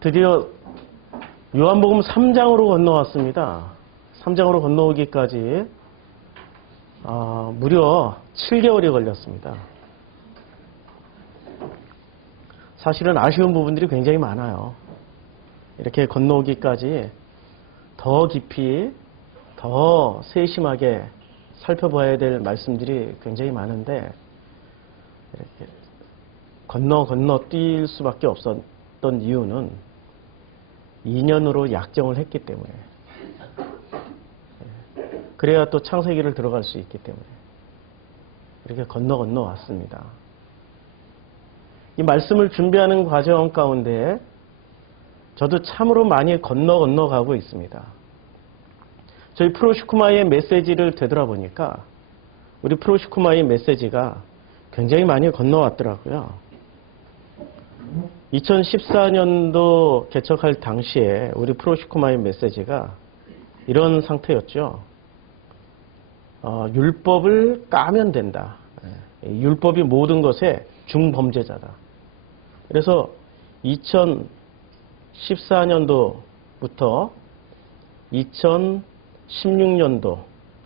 드디어 요한복음 3장으로 건너왔습니다. 3장으로 건너오기까지 무려 7개월이 걸렸습니다. 사실은 아쉬운 부분들이 굉장히 많아요. 이렇게 건너오기까지 더 깊이, 더 세심하게 살펴봐야 될 말씀들이 굉장히 많은데 이렇게 건너뛸 수밖에 없었던 이유는 2년으로 약정을 했기 때문에, 그래야 또 창세기를 들어갈 수 있기 때문에 이렇게 건너왔습니다. 이 말씀을 준비하는 과정 가운데 저도 참으로 많이 건너가고 있습니다. 저희 프로시쿠마의 메시지를 되돌아보니까 우리 프로시쿠마의 메시지가 굉장히 많이 건너왔더라고요. 2014년도 개척할 당시에 우리 프로시쿠마의 메시지가 이런 상태였죠. 율법을 까면 된다. 율법이 모든 것의 중범죄자다. 그래서 2014년도부터 2016년도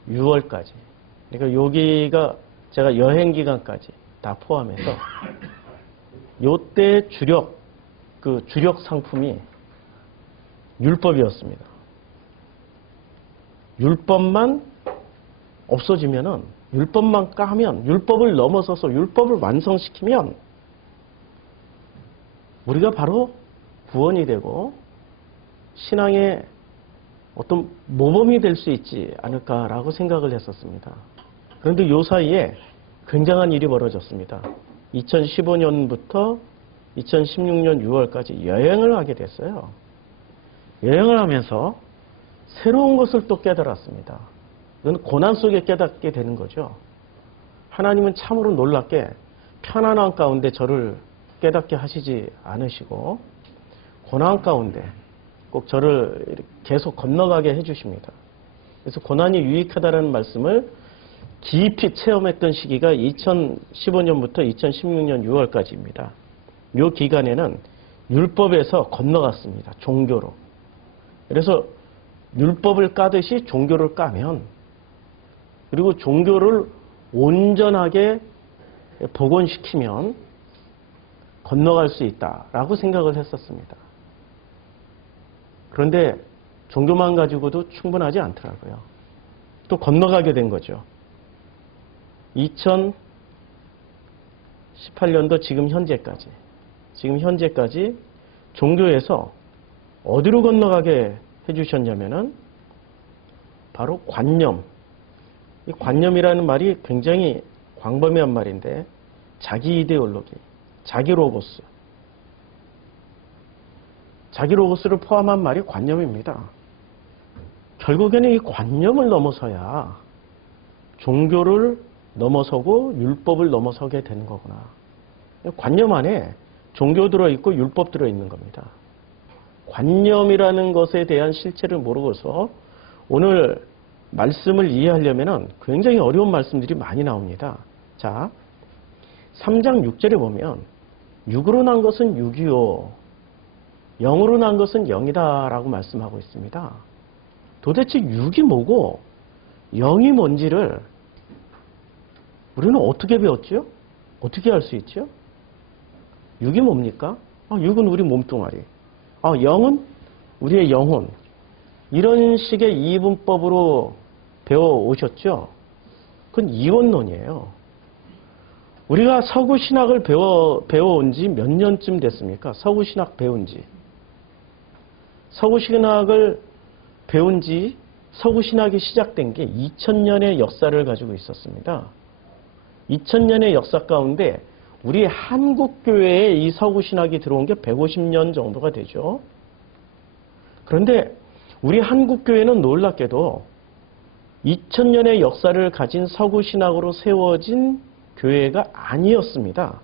6월까지, 그러니까 여기가 제가 여행 기간까지 다 포함해서 요때 주력 상품이 율법이었습니다. 율법만 없어지면은, 율법만 까면, 율법을 넘어서서 율법을 완성시키면 우리가 바로 구원이 되고 신앙의 어떤 모범이 될 수 있지 않을까라고 생각을 했었습니다. 그런데 요 사이에 굉장한 일이 벌어졌습니다. 2015년부터 2016년 6월까지 여행을 하게 됐어요. 여행을 하면서 새로운 것을 또 깨달았습니다. 이건 고난 속에 깨닫게 되는 거죠. 하나님은 참으로 놀랍게 편안한 가운데 저를 깨닫게 하시지 않으시고 고난 가운데 꼭 저를 계속 건너가게 해주십니다. 그래서 고난이 유익하다는 말씀을 깊이 체험했던 시기가 2015년부터 2016년 6월까지입니다. 이 기간에는 율법에서 건너갔습니다. 종교로. 그래서 율법을 까듯이 종교를 까면, 그리고 종교를 온전하게 복원시키면 건너갈 수 있다라고 생각을 했었습니다. 그런데 종교만 가지고도 충분하지 않더라고요. 또 건너가게 된 거죠. 2018년도 지금 현재까지 종교에서 어디로 건너가게 해주셨냐면은 바로 관념. 이 관념이라는 말이 굉장히 광범위한 말인데, 자기 이데올로기, 자기 로고스를 포함한 말이 관념입니다. 결국에는 이 관념을 넘어서야 종교를 넘어서고 율법을 넘어서게 되는 거구나. 관념 안에 종교 들어있고 율법 들어있는 겁니다. 관념이라는 것에 대한 실체를 모르고서 오늘 말씀을 이해하려면 굉장히 어려운 말씀들이 많이 나옵니다. 자, 3장 6절에 보면 육으로 난 것은 육이요, 영으로 난 것은 영이다 라고 말씀하고 있습니다. 도대체 육이 뭐고 영이 뭔지를 우리는 어떻게 배웠죠? 어떻게 알 수 있죠? 육이 뭡니까? 육은 우리 몸뚱아리. 영은 우리의 영혼. 이런 식의 이분법으로 배워오셨죠? 그건 이원론이에요. 우리가 서구신학을 배워온 지 몇 년쯤 됐습니까? 서구신학 배운 지. 서구신학을 배운 지, 서구신학이 시작된 게 2000년의 역사를 가지고 있었습니다. 2000년의 역사 가운데 우리 한국교회에 이 서구신학이 들어온 게 150년 정도가 되죠. 그런데 우리 한국교회는 놀랍게도 2000년의 역사를 가진 서구신학으로 세워진 교회가 아니었습니다.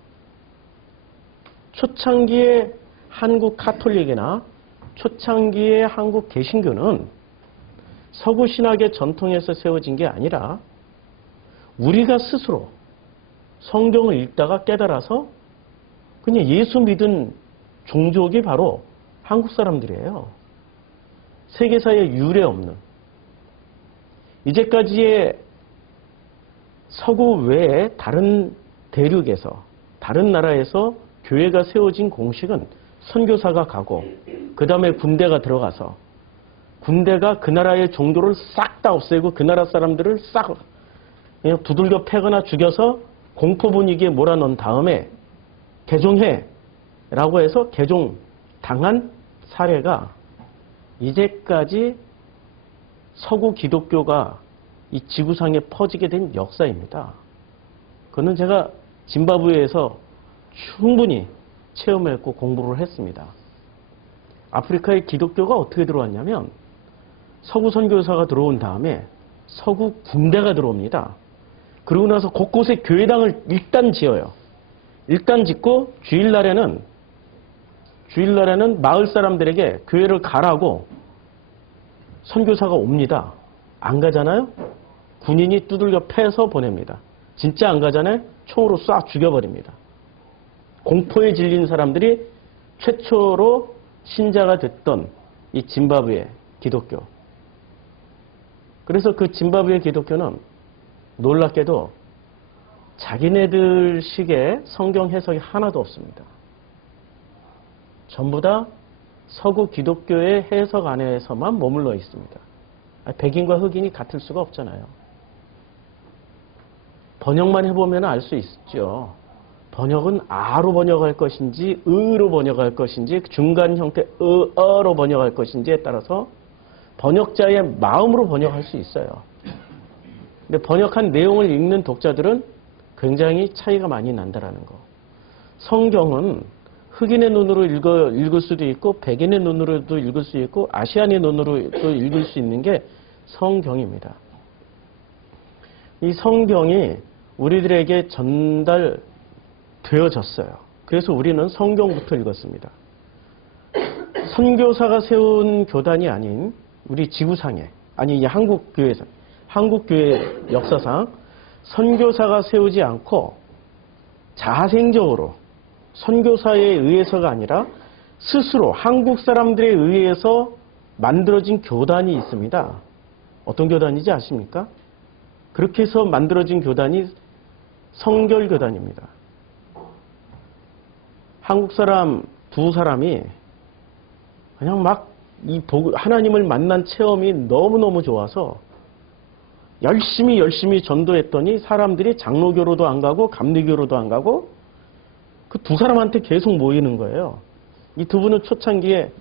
초창기의 한국 카톨릭이나 초창기의 한국 개신교는 서구신학의 전통에서 세워진 게 아니라 우리가 스스로 성경을 읽다가 깨달아서 그냥 예수 믿은 종족이 바로 한국 사람들이에요. 세계사에 유례 없는. 이제까지의 서구 외에 다른 대륙에서, 다른 나라에서 교회가 세워진 공식은 선교사가 가고, 그 다음에 군대가 들어가서, 군대가 그 나라의 종교를 싹 다 없애고 그 나라 사람들을 싹 그냥 두들겨 패거나 죽여서 공포 분위기에 몰아넣은 다음에 개종해 라고 해서 개종당한 사례가 이제까지 서구 기독교가 이 지구상에 퍼지게 된 역사입니다. 그거는 제가 짐바브웨에서 충분히 체험했고 공부를 했습니다. 아프리카에 기독교가 어떻게 들어왔냐면 서구 선교사가 들어온 다음에 서구 군대가 들어옵니다. 그러고 나서 곳곳에 교회당을 일단 지어요. 일단 짓고 주일날에는 마을 사람들에게 교회를 가라고 선교사가 옵니다. 안 가잖아요? 군인이 두들겨 패서 보냅니다. 진짜 안 가잖아요? 총으로 쏴 죽여버립니다. 공포에 질린 사람들이 최초로 신자가 됐던 이 짐바브웨 기독교. 그래서 그 짐바브웨 기독교는 놀랍게도 자기네들 식의 성경 해석이 하나도 없습니다. 전부 다 서구 기독교의 해석 안에서만 머물러 있습니다. 백인과 흑인이 같을 수가 없잖아요. 번역만 해보면 알 수 있죠. 번역은 아로 번역할 것인지 으로 번역할 것인지 중간 형태 어로 번역할 것인지에 따라서 번역자의 마음으로 번역할 수 있어요. 근데 번역한 내용을 읽는 독자들은 굉장히 차이가 많이 난다라는 거. 성경은 흑인의 눈으로 읽을 수도 있고 백인의 눈으로도 읽을 수 있고 아시안의 눈으로도 읽을 수 있는 게 성경입니다. 이 성경이 우리들에게 전달되어졌어요. 그래서 우리는 성경부터 읽었습니다. 선교사가 세운 교단이 아닌 우리 지구상에, 아니 한국교회에서, 한국교회 역사상 선교사가 세우지 않고 자생적으로 선교사에 의해서가 아니라 스스로 한국 사람들에 의해서 만들어진 교단이 있습니다. 어떤 교단인지 아십니까? 그렇게 해서 만들어진 교단이 성결교단입니다. 한국 사람 두 사람이 그냥 막 이 하나님을 만난 체험이 너무너무 좋아서 열심히 전도했더니 사람들이 장로교로도 안 가고 감리교로도 안 가고 그 두 사람한테 계속 모이는 거예요. 이 두 분은 초창기에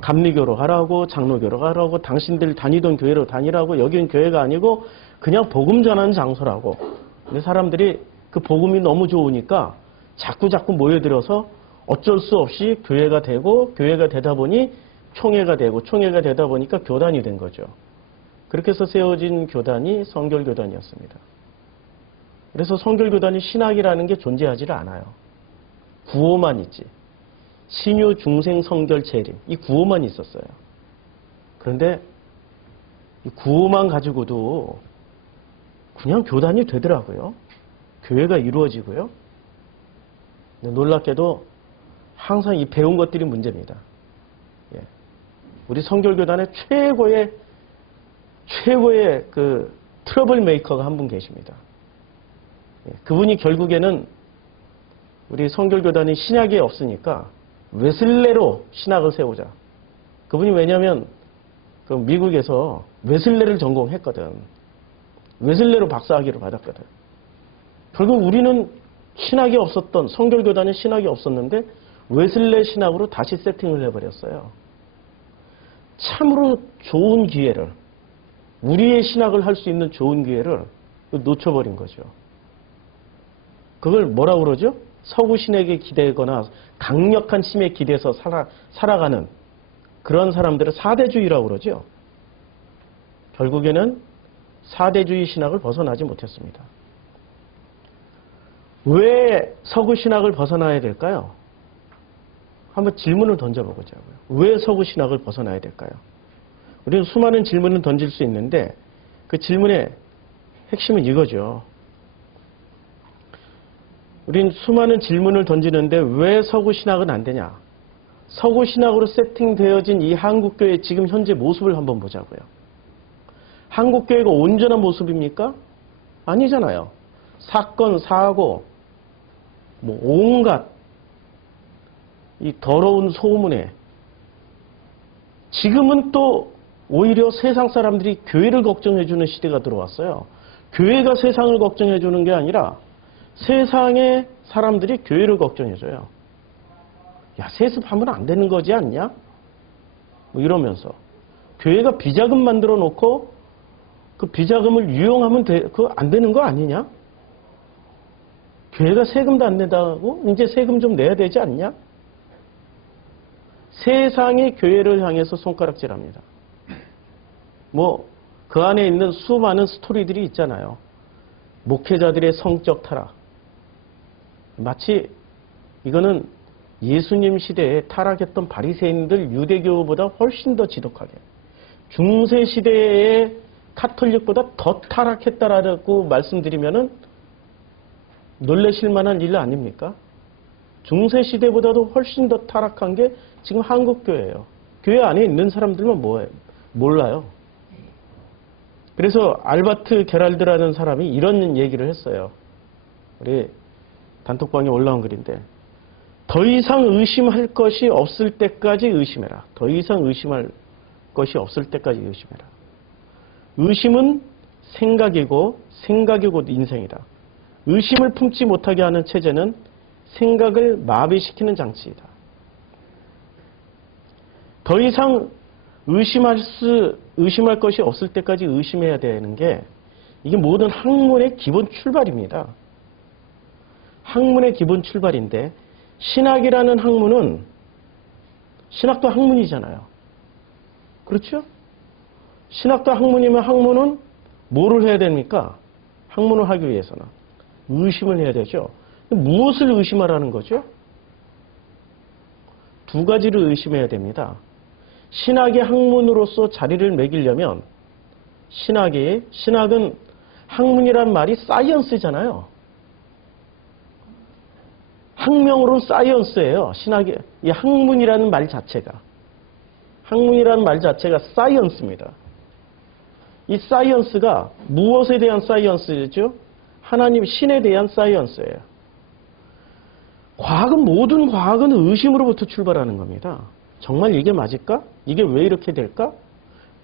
감리교로 가라고 장로교로 가라고 당신들 다니던 교회로 다니라고 여긴 교회가 아니고 그냥 복음 전하는 장소라고. 근데 사람들이 그 복음이 너무 좋으니까 자꾸 모여들어서 어쩔 수 없이 교회가 되고 교회가 되다 보니 총회가 되고 총회가 되다 보니까 교단이 된 거죠. 그렇게 해서 세워진 교단이 성결교단이었습니다. 그래서 성결교단이 신학이라는 게 존재하지를 않아요. 구호만 있지. 신유, 중생, 성결, 재림. 이 구호만 있었어요. 그런데 이 구호만 가지고도 그냥 교단이 되더라고요. 교회가 이루어지고요. 놀랍게도 항상 이 배운 것들이 문제입니다. 예. 우리 성결교단의 최고의 그 트러블 메이커가 한 분 계십니다. 예. 그분이 결국에는 우리 성결교단이 신약이 없으니까 웨슬레로 신학을 세우자. 그분이 왜냐면 그 미국에서 웨슬레를 전공했거든. 웨슬레로 박사학위를 받았거든. 결국 우리는 신학이 없었던, 성결교단에 신학이 없었는데 웨슬레 신학으로 다시 세팅을 해버렸어요. 참으로 좋은 기회를, 우리의 신학을 할 수 있는 좋은 기회를 놓쳐버린 거죠. 그걸 뭐라고 그러죠? 서구 신에게 기대거나 강력한 힘에 기대서 살아가는 그런 사람들을 사대주의라고 그러죠. 결국에는 사대주의 신학을 벗어나지 못했습니다. 왜 서구 신학을 벗어나야 될까요? 한번 질문을 던져보자고요. 왜 서구 신학을 벗어나야 될까요? 우리는 수많은 질문을 던질 수 있는데 그 질문의 핵심은 이거죠. 우린 수많은 질문을 던지는데 왜 서구 신학은 안 되냐? 서구 신학으로 세팅되어진 이 한국교회 지금 현재 모습을 한번 보자고요. 한국교회가 온전한 모습입니까? 아니잖아요. 사건, 사고, 뭐 온갖 이 더러운 소문에 지금은 또 오히려 세상 사람들이 교회를 걱정해주는 시대가 들어왔어요. 교회가 세상을 걱정해주는 게 아니라 세상의 사람들이 교회를 걱정해줘요. 야, 세습하면 안 되는 거지 않냐? 뭐 이러면서. 교회가 비자금 만들어 놓고 그 비자금을 유용하면 그거 안 되는 거 아니냐? 교회가 세금도 안 낸다고? 이제 세금 좀 내야 되지 않냐? 세상이 교회를 향해서 손가락질합니다. 뭐 그 안에 있는 수많은 스토리들이 있잖아요. 목회자들의 성적 타락. 마치 이거는 예수님 시대에 타락했던 바리새인들 유대교보다 훨씬 더 지독하게 중세 시대의 카톨릭보다 더 타락했다라고 말씀드리면은 놀라실 만한 일 아닙니까? 중세 시대보다도 훨씬 더 타락한 게 지금 한국교회예요. 교회 안에 있는 사람들만 뭐예요? 몰라요. 그래서 알바트 게랄드라는 사람이 이런 얘기를 했어요. 우리 단톡방에 올라온 글인데 더 이상 의심할 것이 없을 때까지 의심해라. 더 이상 의심할 것이 없을 때까지 의심해라. 의심은 생각이고 생각이 곧 인생이다. 의심을 품지 못하게 하는 체제는 생각을 마비시키는 장치이다. 더 이상 의심할 것이 없을 때까지 의심해야 되는 게 이게 모든 학문의 기본 출발입니다. 학문의 기본 출발인데 신학이라는 학문은 신학도 학문이잖아요. 그렇죠? 신학도 학문이면 학문은 뭐를 해야 됩니까? 학문을 하기 위해서는 의심을 해야 되죠. 무엇을 의심하라는 거죠? 두 가지를 의심해야 됩니다. 신학의 학문으로서 자리를 매기려면 신학은 학문이란 말이 사이언스잖아요. 학명으로는 사이언스예요. 이 학문이라는 말 자체가. 학문이라는 말 자체가 사이언스입니다. 이 사이언스가 무엇에 대한 사이언스죠? 하나님 신에 대한 사이언스예요. 모든 과학은 의심으로부터 출발하는 겁니다. 정말 이게 맞을까? 이게 왜 이렇게 될까?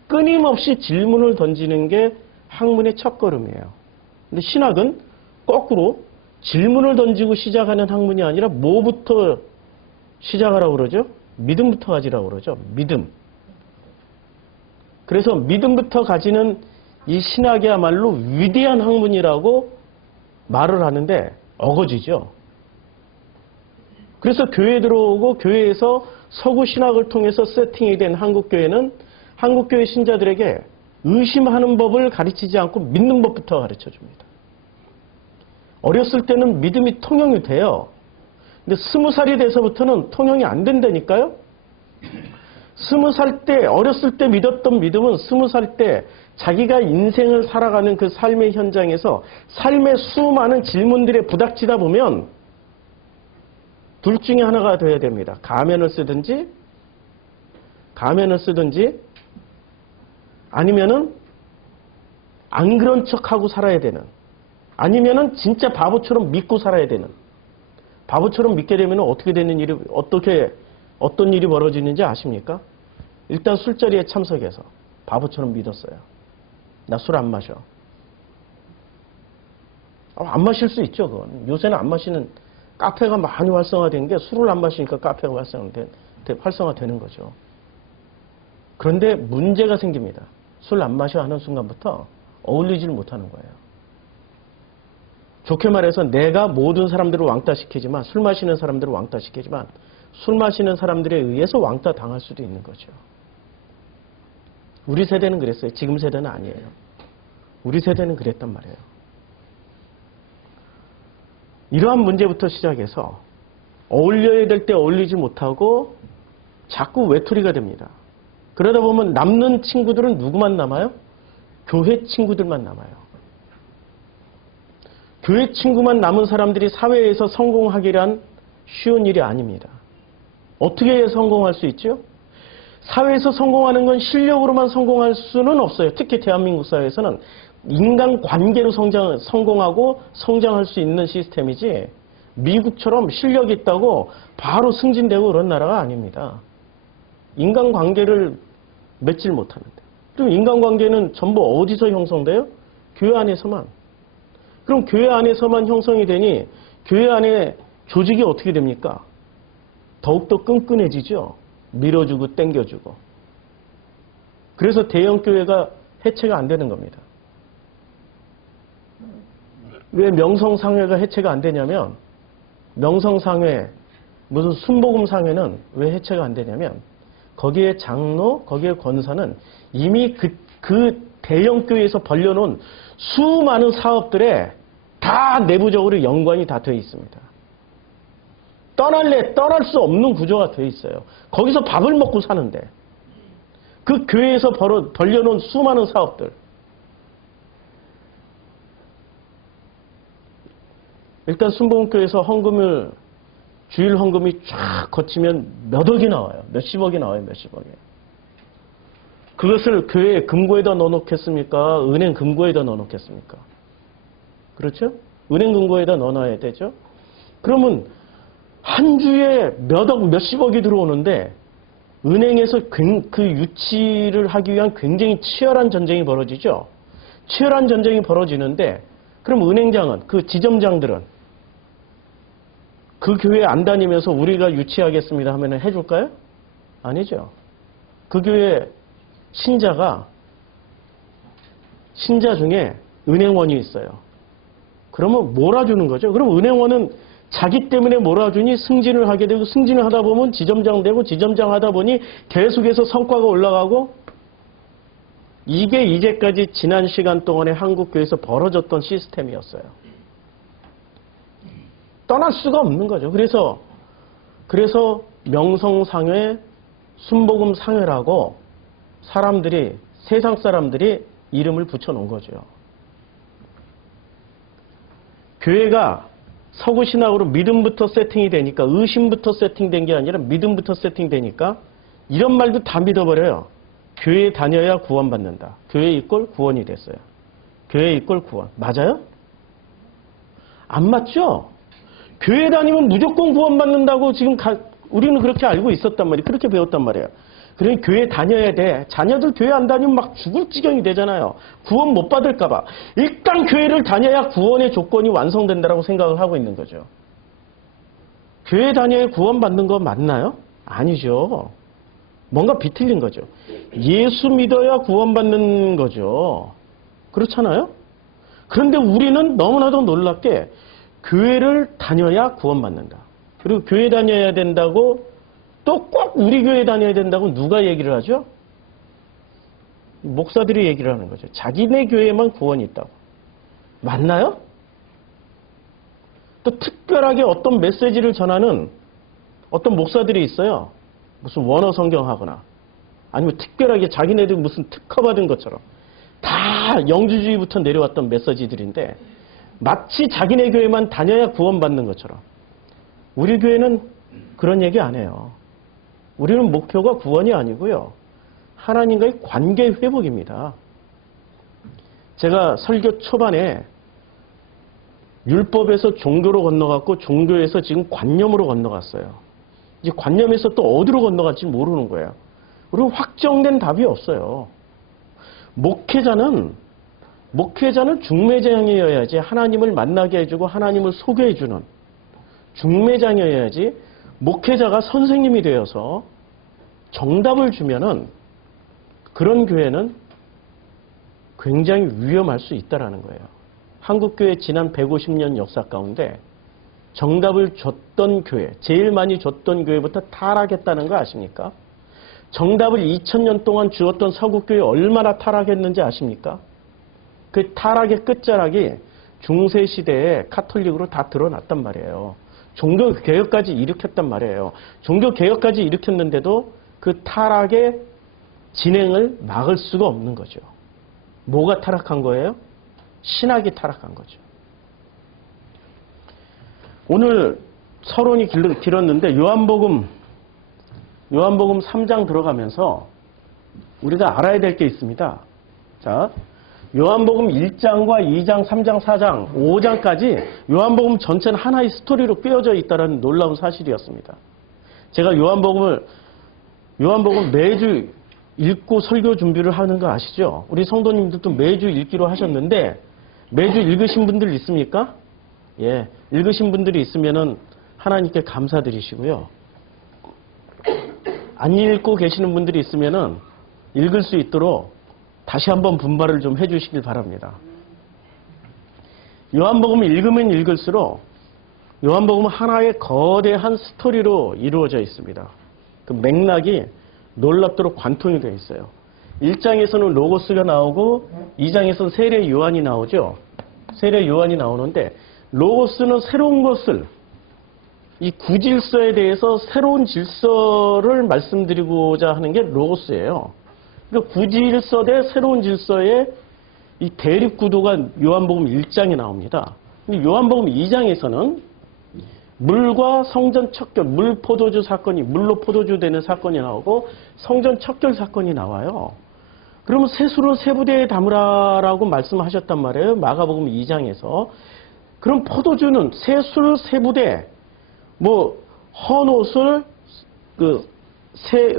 끊임없이 질문을 던지는 게 학문의 첫걸음이에요. 근데 신학은 거꾸로 질문을 던지고 시작하는 학문이 아니라 뭐부터 시작하라고 그러죠? 믿음부터 가지라고 그러죠. 믿음. 그래서 믿음부터 가지는 이 신학이야말로 위대한 학문이라고 말을 하는데 어거지죠. 그래서 교회에 들어오고 교회에서 서구 신학을 통해서 세팅이 된 한국교회는 한국교회 신자들에게 의심하는 법을 가르치지 않고 믿는 법부터 가르쳐줍니다. 어렸을 때는 믿음이 통용이 돼요. 근데 20살이 돼서부터는 통용이 안 된다니까요. 20살 때, 어렸을 때 믿었던 믿음은 20살 때 자기가 인생을 살아가는 그 삶의 현장에서 삶의 수많은 질문들에 부닥치다 보면 둘 중에 하나가 돼야 됩니다. 가면을 쓰든지 아니면은 안 그런 척하고 살아야 되는, 아니면은 진짜 바보처럼 믿고 살아야 되는. 바보처럼 믿게 되면 어떤 일이 벌어지는지 아십니까? 일단 술자리에 참석해서 바보처럼 믿었어요. 나 술 안 마셔. 안 마실 수 있죠, 그건. 요새는 안 마시는 카페가 많이 활성화된 게 술을 안 마시니까 카페가 활성화되는 거죠. 그런데 문제가 생깁니다. 술 안 마셔 하는 순간부터 어울리지를 못하는 거예요. 좋게 말해서 내가 모든 사람들을 왕따시키지만, 술 마시는 사람들을 왕따시키지만 술 마시는 사람들에 의해서 왕따 당할 수도 있는 거죠. 우리 세대는 그랬어요. 지금 세대는 아니에요. 우리 세대는 그랬단 말이에요. 이러한 문제부터 시작해서 어울려야 될 때 어울리지 못하고 자꾸 외톨이가 됩니다. 그러다 보면 남는 친구들은 누구만 남아요? 교회 친구들만 남아요. 교회 친구만 남은 사람들이 사회에서 성공하기란 쉬운 일이 아닙니다. 어떻게 성공할 수 있죠? 사회에서 성공하는 건 실력으로만 성공할 수는 없어요. 특히 대한민국 사회에서는 인간관계로 성공하고 성장할 수 있는 시스템이지 미국처럼 실력이 있다고 바로 승진되고 그런 나라가 아닙니다. 인간관계를 맺질 못하는데. 그럼 인간관계는 전부 어디서 형성돼요? 교회 안에서만. 그럼 교회 안에서만 형성이 되니 교회 안에 조직이 어떻게 됩니까? 더욱더 끈끈해지죠. 밀어주고 땡겨주고. 그래서 대형교회가 해체가 안 되는 겁니다. 왜 명성상회가 해체가 안 되냐면 명성상회, 무슨 순복음상회는 왜 해체가 안 되냐면 거기에 장로, 거기에 권사는 이미 그 대형교회에서 벌려놓은 수많은 사업들에 다 내부적으로 연관이 다 되어 있습니다. 떠날 수 없는 구조가 되어 있어요. 거기서 밥을 먹고 사는데 그 교회에서 벌려놓은 수많은 사업들. 일단 순복음교회에서 헌금을 주일 헌금이 쫙 거치면 몇 억이 나와요. 몇십억이 나와요. 몇십억이. 그것을 교회 금고에다 넣어놓겠습니까? 은행 금고에다 넣어놓겠습니까? 그렇죠? 은행 금고에다 넣어놔야 되죠. 그러면 한 주에 몇 억, 몇십억이 들어오는데 은행에서 그 유치를 하기 위한 굉장히 치열한 전쟁이 벌어지죠. 치열한 전쟁이 벌어지는데 그럼 은행장은, 그 지점장들은 그 교회 안 다니면서 우리가 유치하겠습니다 하면 해줄까요? 아니죠. 그 교회 신자 중에 은행원이 있어요. 그러면 몰아주는 거죠. 그럼 은행원은 자기 때문에 몰아주니 승진을 하게 되고 승진을 하다 보면 지점장 되고 지점장 하다 보니 계속해서 성과가 올라가고 이게 이제까지 지난 시간 동안에 한국교회에서 벌어졌던 시스템이었어요. 떠날 수가 없는 거죠. 그래서 명성상회, 순복음상회라고 세상 사람들이 이름을 붙여놓은 거죠. 교회가 서구신학으로 믿음부터 세팅이 되니까 의심부터 세팅된 게 아니라 믿음부터 세팅되니까 이런 말도 다 믿어버려요. 교회에 다녀야 구원받는다. 교회 이꼴 구원이 됐어요. 교회 이꼴 구원. 맞아요? 안 맞죠? 교회 다니면 무조건 구원받는다고 지금 우리는 그렇게 알고 있었단 말이에요. 그렇게 배웠단 말이에요. 그러니 교회 다녀야 돼. 자녀들 교회 안 다니면 막 죽을 지경이 되잖아요. 구원 못 받을까 봐. 일단 교회를 다녀야 구원의 조건이 완성된다고 생각을 하고 있는 거죠. 교회 다녀야 구원받는 거 맞나요? 아니죠. 뭔가 비틀린 거죠. 예수 믿어야 구원받는 거죠. 그렇잖아요? 그런데 우리는 너무나도 놀랍게 교회를 다녀야 구원받는다. 그리고 교회 다녀야 된다고 또 꼭 우리 교회 다녀야 된다고 누가 얘기를 하죠? 목사들이 얘기를 하는 거죠. 자기네 교회에만 구원이 있다고. 맞나요? 또 특별하게 어떤 메시지를 전하는 어떤 목사들이 있어요. 무슨 원어 성경 하거나 아니면 특별하게 자기네들 무슨 특허 받은 것처럼 다 영주주의부터 내려왔던 메시지들인데 마치 자기네 교회만 다녀야 구원받는 것처럼 우리 교회는 그런 얘기 안 해요. 우리는 목표가 구원이 아니고요. 하나님과의 관계 회복입니다. 제가 설교 초반에 율법에서 종교로 건너갔고 종교에서 지금 관념으로 건너갔어요. 이제 관념에서 또 어디로 건너갈지 모르는 거예요. 그리고 확정된 답이 없어요. 목회자는 중매장이어야지 하나님을 만나게 해주고 하나님을 소개해주는 중매장이어야지 목회자가 선생님이 되어서 정답을 주면은 그런 교회는 굉장히 위험할 수 있다는 거예요. 한국교회 지난 150년 역사 가운데 정답을 줬던 교회, 제일 많이 줬던 교회부터 타락했다는 거 아십니까? 정답을 2000년 동안 주었던 서구교회 얼마나 타락했는지 아십니까? 그 타락의 끝자락이 중세시대에 카톨릭으로 다 드러났단 말이에요. 종교개혁까지 일으켰단 말이에요. 종교개혁까지 일으켰는데도 그 타락의 진행을 막을 수가 없는 거죠. 뭐가 타락한 거예요? 신학이 타락한 거죠. 오늘 서론이 길었는데 요한복음 요한복음 3장 들어가면서 우리가 알아야 될 게 있습니다. 자, 요한복음 1장과 2장, 3장, 4장, 5장까지 요한복음 전체는 하나의 스토리로 꿰어져 있다는 놀라운 사실이었습니다. 제가 요한복음 매주 읽고 설교 준비를 하는 거 아시죠? 우리 성도님들도 매주 읽기로 하셨는데 매주 읽으신 분들 있습니까? 예, 읽으신 분들이 있으면은 하나님께 감사드리시고요. 안 읽고 계시는 분들이 있으면은 읽을 수 있도록 다시 한번 분발을 좀 해주시길 바랍니다. 요한복음을 읽으면 읽을수록 요한복음은 하나의 거대한 스토리로 이루어져 있습니다. 그 맥락이 놀랍도록 관통이 되어 있어요. 1장에서는 로고스가 나오고 2장에서는 세례 요한이 나오죠. 세례 요한이 나오는데 로고스는 새로운 것을 이 구질서에 대해서 새로운 질서를 말씀드리고자 하는 게 로고스예요. 그러니까 구질서 대 새로운 질서의 이 대립구도가 요한복음 1장에 나옵니다. 근데 요한복음 2장에서는 물과 성전 척결, 물 포도주 사건이, 물로 포도주 되는 사건이 나오고 성전 척결 사건이 나와요. 그러면 세수를 세부대에 담으라라고 말씀하셨단 말이에요. 마가복음 2장에서. 그럼 포도주는 세술 세부대, 헌옷을,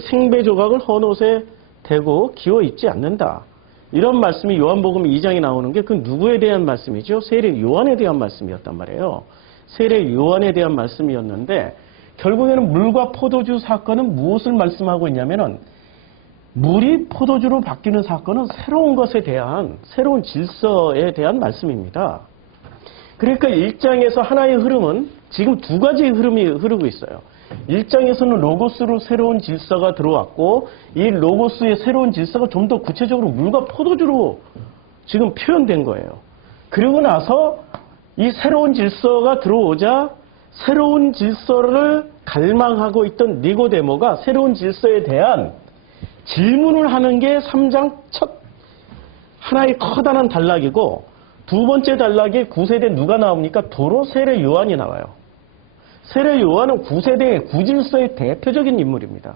생배 조각을 헌옷에 대고 기워 입지 않는다. 이런 말씀이 요한복음 2장에 나오는 게 그 누구에 대한 말씀이죠? 세례 요한에 대한 말씀이었단 말이에요. 세례 요한에 대한 말씀이었는데 결국에는 물과 포도주 사건은 무엇을 말씀하고 있냐면은 물이 포도주로 바뀌는 사건은 새로운 것에 대한 새로운 질서에 대한 말씀입니다. 그러니까 1장에서 하나의 흐름은 지금 두 가지의 흐름이 흐르고 있어요. 1장에서는 로고스로 새로운 질서가 들어왔고 이 로고스의 새로운 질서가 좀 더 구체적으로 물과 포도주로 지금 표현된 거예요. 그리고 나서 이 새로운 질서가 들어오자 새로운 질서를 갈망하고 있던 니고데모가 새로운 질서에 대한 질문을 하는 게 3장 첫 하나의 커다란 단락이고 두 번째 단락에 9세대 누가 나옵니까? 도로 세례 요한이 나와요. 세례 요한은 9세대의 구질서의 대표적인 인물입니다.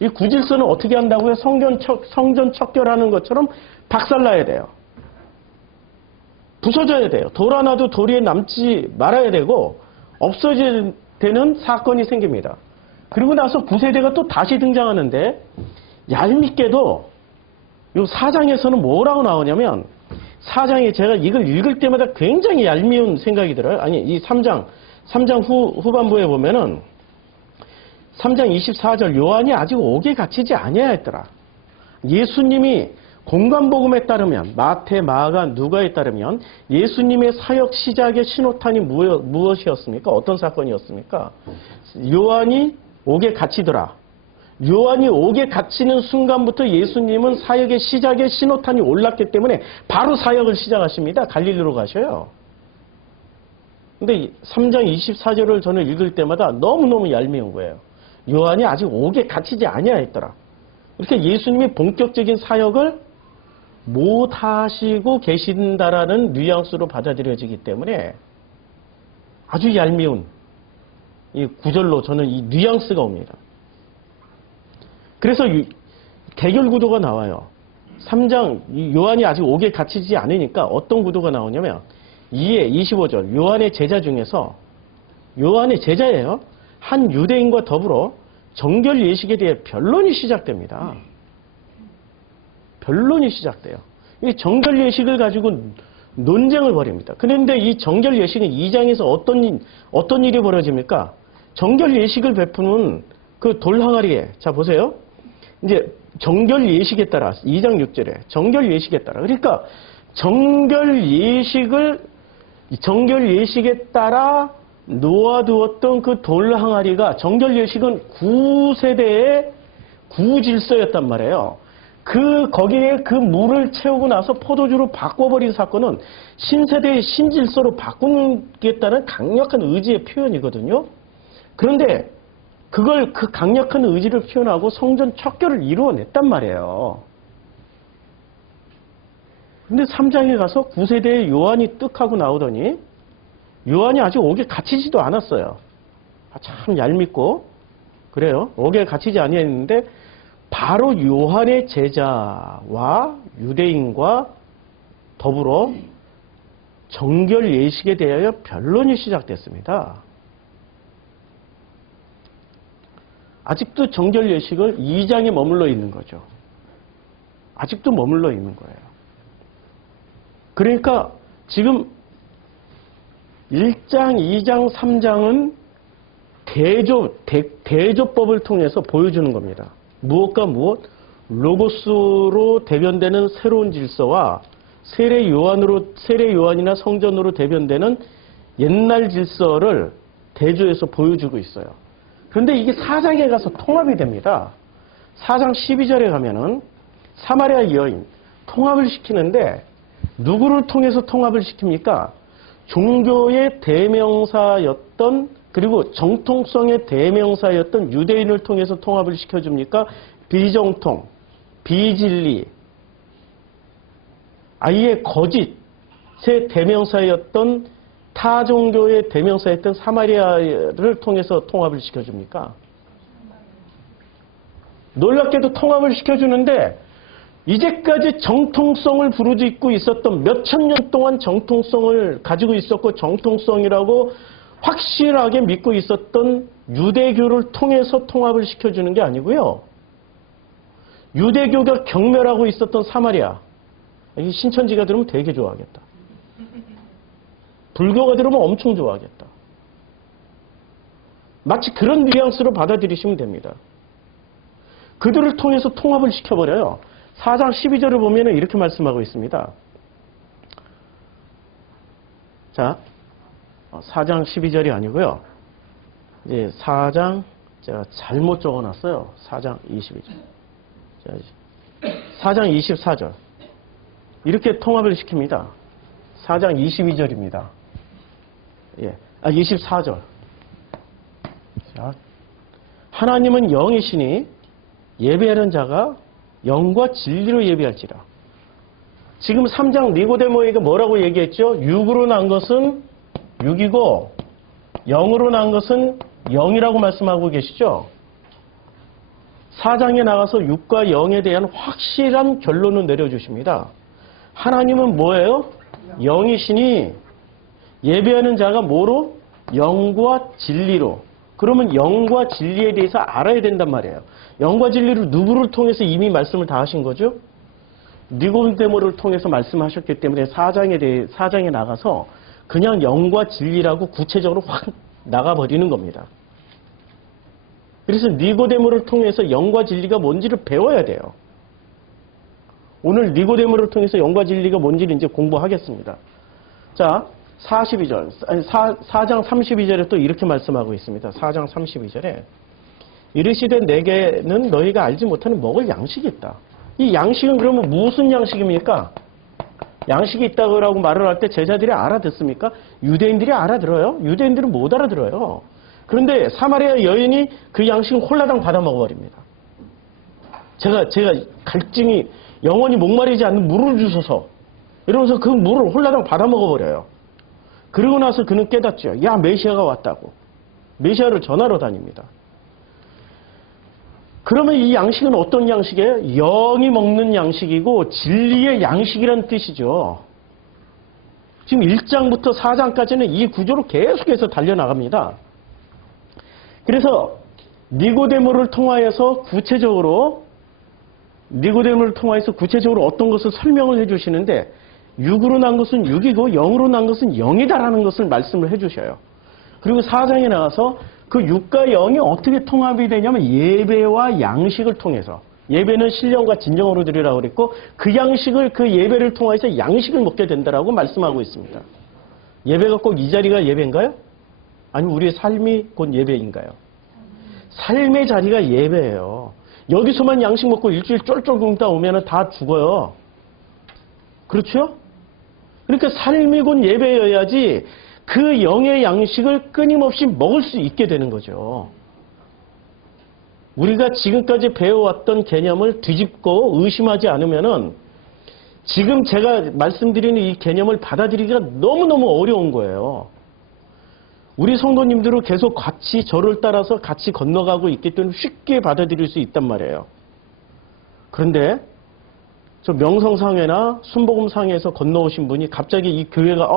이 구질서는 어떻게 한다고요? 성전 척결하는 것처럼 박살나야 돼요. 부서져야 돼요. 돌 하나도 도리에 남지 말아야 되고 없어져야 되는 사건이 생깁니다. 그리고 나서 9세대가 또 다시 등장하는데 얄밉게도 이 4장에서는 뭐라고 나오냐면 4장에 제가 이걸 읽을 때마다 굉장히 얄미운 생각이 들어요. 아니 이 3장 후반부에 보면은 3장 24절 요한이 아직 옥에 갇히지 아니하였더라. 예수님이 공관복음에 따르면 마태, 마가, 누가에 따르면 예수님의 사역 시작의 신호탄이 무엇이었습니까? 어떤 사건이었습니까? 요한이 옥에 갇히더라. 요한이 옥에 갇히는 순간부터 예수님은 사역의 시작의 신호탄이 올랐기 때문에 바로 사역을 시작하십니다. 갈릴리로 가셔요. 근데 3장 24절을 저는 읽을 때마다 너무너무 얄미운 거예요. 요한이 아직 옥에 갇히지 아니하였더라. 이렇게 예수님이 본격적인 사역을 못 하시고 계신다라는 뉘앙스로 받아들여지기 때문에 아주 얄미운 이 구절로 저는 이 뉘앙스가 옵니다. 그래서 대결 구도가 나와요. 3장 요한이 아직 옥에 갇히지 않으니까 어떤 구도가 나오냐면 2에 25절 요한의 제자 중에서 요한의 제자예요. 한 유대인과 더불어 정결 예식에 대해 변론이 시작됩니다. 변론이 시작돼요. 이 정결 예식을 가지고 논쟁을 벌입니다. 그런데 이 정결 예식은 2장에서 어떤 일이 벌어집니까? 정결 예식을 베푸는 그 돌항아리에 자 보세요. 이제 정결 예식에 따라 2장 6절에 정결 예식에 따라 그러니까 정결 예식에 따라 놓아두었던 그 돌항아리가 정결 예식은 9세대의 구질서였단 말이에요. 거기에 그 물을 채우고 나서 포도주로 바꿔버린 사건은 신세대의 신질서로 바꾸겠다는 강력한 의지의 표현이거든요. 그런데 그 강력한 의지를 표현하고 성전 척결을 이루어냈단 말이에요. 근데 3장에 가서 9세대의 요한이 뜩 하고 나오더니 요한이 아직 옥에 갇히지도 않았어요. 참 얄밉고 그래요. 옥에 갇히지 아니했는데 바로 요한의 제자와 유대인과 더불어 정결 예식에 대하여 변론이 시작됐습니다. 아직도 정결 예식을 2장에 머물러 있는 거죠. 아직도 머물러 있는 거예요. 그러니까 지금 1장, 2장, 3장은 대조법을 통해서 보여주는 겁니다. 무엇과 무엇? 로고스로 대변되는 새로운 질서와 세례 요한이나 성전으로 대변되는 옛날 질서를 대조해서 보여주고 있어요. 그런데 이게 4장에 가서 통합이 됩니다. 4장 12절에 가면은 사마리아 여인 통합을 시키는데 누구를 통해서 통합을 시킵니까? 종교의 대명사였던 그리고 정통성의 대명사였던 유대인을 통해서 통합을 시켜줍니까? 비정통, 비진리, 아예 거짓의 대명사였던 타 종교의 대명사였던 사마리아를 통해서 통합을 시켜줍니까? 놀랍게도 통합을 시켜주는데 이제까지 정통성을 부르짖고 있었던 몇천 년 동안 정통성을 가지고 있었고 정통성이라고 확실하게 믿고 있었던 유대교를 통해서 통합을 시켜주는 게 아니고요. 유대교가 경멸하고 있었던 사마리아, 이 신천지가 들으면 되게 좋아하겠다. 불교가 들으면 엄청 좋아하겠다. 마치 그런 뉘앙스로 받아들이시면 됩니다. 그들을 통해서 통합을 시켜버려요. 4장 12절을 보면 이렇게 말씀하고 있습니다. 자, 4장 12절이 아니고요. 이제 4장, 제가 잘못 적어놨어요. 4장 22절. 4장 24절. 이렇게 통합을 시킵니다. 4장 22절입니다. 예. 24절. 자, 하나님은 영이시니 예배하는 자가 영과 진리로 예배할지라. 지금 3장 니고데모에게 뭐라고 얘기했죠? 육으로 난 것은 육이고 영으로 난 것은 영이라고 말씀하고 계시죠? 4장에 나가서 육과 영에 대한 확실한 결론을 내려주십니다. 하나님은 뭐예요? 영이시니 예배하는 자가 뭐로? 영과 진리로. 그러면 영과 진리에 대해서 알아야 된단 말이에요. 영과 진리를 누구를 통해서 이미 말씀을 다 하신 거죠? 니고데모를 통해서 말씀하셨기 때문에 4장에 나가서 그냥 영과 진리라고 구체적으로 확 나가버리는 겁니다. 그래서 니고데모를 통해서 영과 진리가 뭔지를 배워야 돼요. 오늘 니고데모를 통해서 영과 진리가 뭔지를 이제 공부하겠습니다. 자, 42절, 4장 32절에 또 이렇게 말씀하고 있습니다. 4장 32절에 이르시되 내게는 너희가 알지 못하는 먹을 양식이 있다. 이 양식은 그러면 무슨 양식입니까? 양식이 있다고 말을 할 때 제자들이 알아듣습니까? 유대인들이 알아들어요? 유대인들은 못 알아들어요. 그런데 사마리아 여인이 그 양식을 홀라당 받아 먹어버립니다. 제가 갈증이 영원히 목마르지 않는 물을 주소서 이러면서 그 물을 홀라당 받아 먹어버려요. 그러고 나서 그는 깨닫죠. 야, 메시아가 왔다고. 메시아를 전하러 다닙니다. 그러면 이 양식은 어떤 양식이에요? 영이 먹는 양식이고 진리의 양식이라는 뜻이죠. 지금 1장부터 4장까지는 이 구조로 계속해서 달려나갑니다. 그래서 니고데모를 통하여서 구체적으로 어떤 것을 설명을 해주시는데 육으로 난 것은 육이고 영으로 난 것은 영이다라는 것을 말씀을 해주셔요. 그리고 4장에 나가서 그 육과 영이 어떻게 통합이 되냐면 예배와 양식을 통해서, 예배는 신령과 진정으로 드리라고 그랬고 그 양식을, 그 예배를 통해서 양식을 먹게 된다라고 말씀하고 있습니다. 예배가 꼭 이 자리가 예배인가요? 아니면 우리의 삶이 곧 예배인가요? 삶의 자리가 예배예요. 여기서만 양식 먹고 일주일 쫄쫄 굶다 오면 다 죽어요. 그렇죠? 그러니까 삶이 곧 예배여야지 그 영의 양식을 끊임없이 먹을 수 있게 되는 거죠. 우리가 지금까지 배워왔던 개념을 뒤집고 의심하지 않으면은 지금 제가 말씀드리는 이 개념을 받아들이기가 너무너무 어려운 거예요. 우리 성도님들은 계속 같이 저를 따라서 같이 건너가고 있기 때문에 쉽게 받아들일 수 있단 말이에요. 그런데 저 명성상회나 순복음상회에서 건너오신 분이 갑자기 이 교회가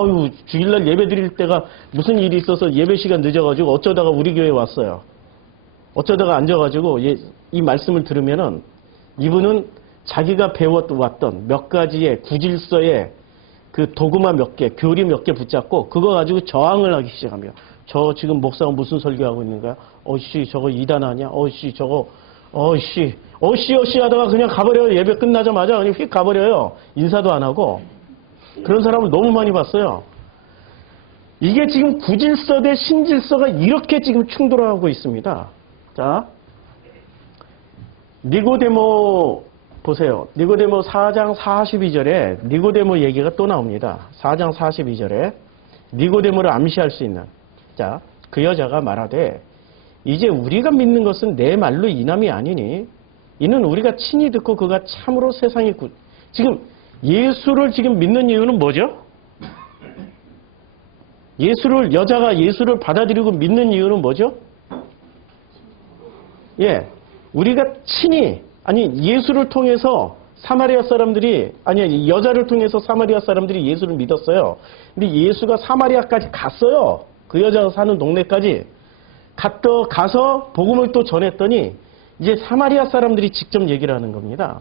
주일날 예배 드릴 때가 무슨 일이 있어서 예배 시간 늦어가지고 어쩌다가 우리 교회에 왔어요. 어쩌다가 앉아가지고 이 말씀을 들으면은 이분은 자기가 배워왔던 몇 가지의 구질서의 그 도구마 몇 개, 교리 몇 개 붙잡고 그거 가지고 저항을 하기 시작합니다. 저 지금 목사가 무슨 설교하고 있는 거야? 저거 이단 아니야? 저거 하다가 그냥 가버려요. 예배 끝나자마자 그냥 휙 가버려요. 인사도 안 하고. 그런 사람을 너무 많이 봤어요. 이게 지금 구질서 대 신질서가 이렇게 지금 충돌하고 있습니다. 자, 니고데모 보세요. 니고데모 4장 42절에 니고데모 얘기가 또 나옵니다. 4장 42절에 니고데모를 암시할 수 있는. 자, 그 여자가 말하되 이제 우리가 믿는 것은 내 말로 인함이 아니니 이는 우리가 친히 듣고 그가 참으로 세상에 지금 예수를 지금 믿는 이유는 뭐죠? 여자가 예수를 받아들이고 믿는 이유는 뭐죠? 우리가 친히 예수를 통해서 여자를 통해서 사마리아 사람들이 예수를 믿었어요. 근데 예수가 사마리아까지 갔어요. 그 여자가 사는 동네까지 가서 복음을 또 전했더니 이제 사마리아 사람들이 직접 얘기를 하는 겁니다.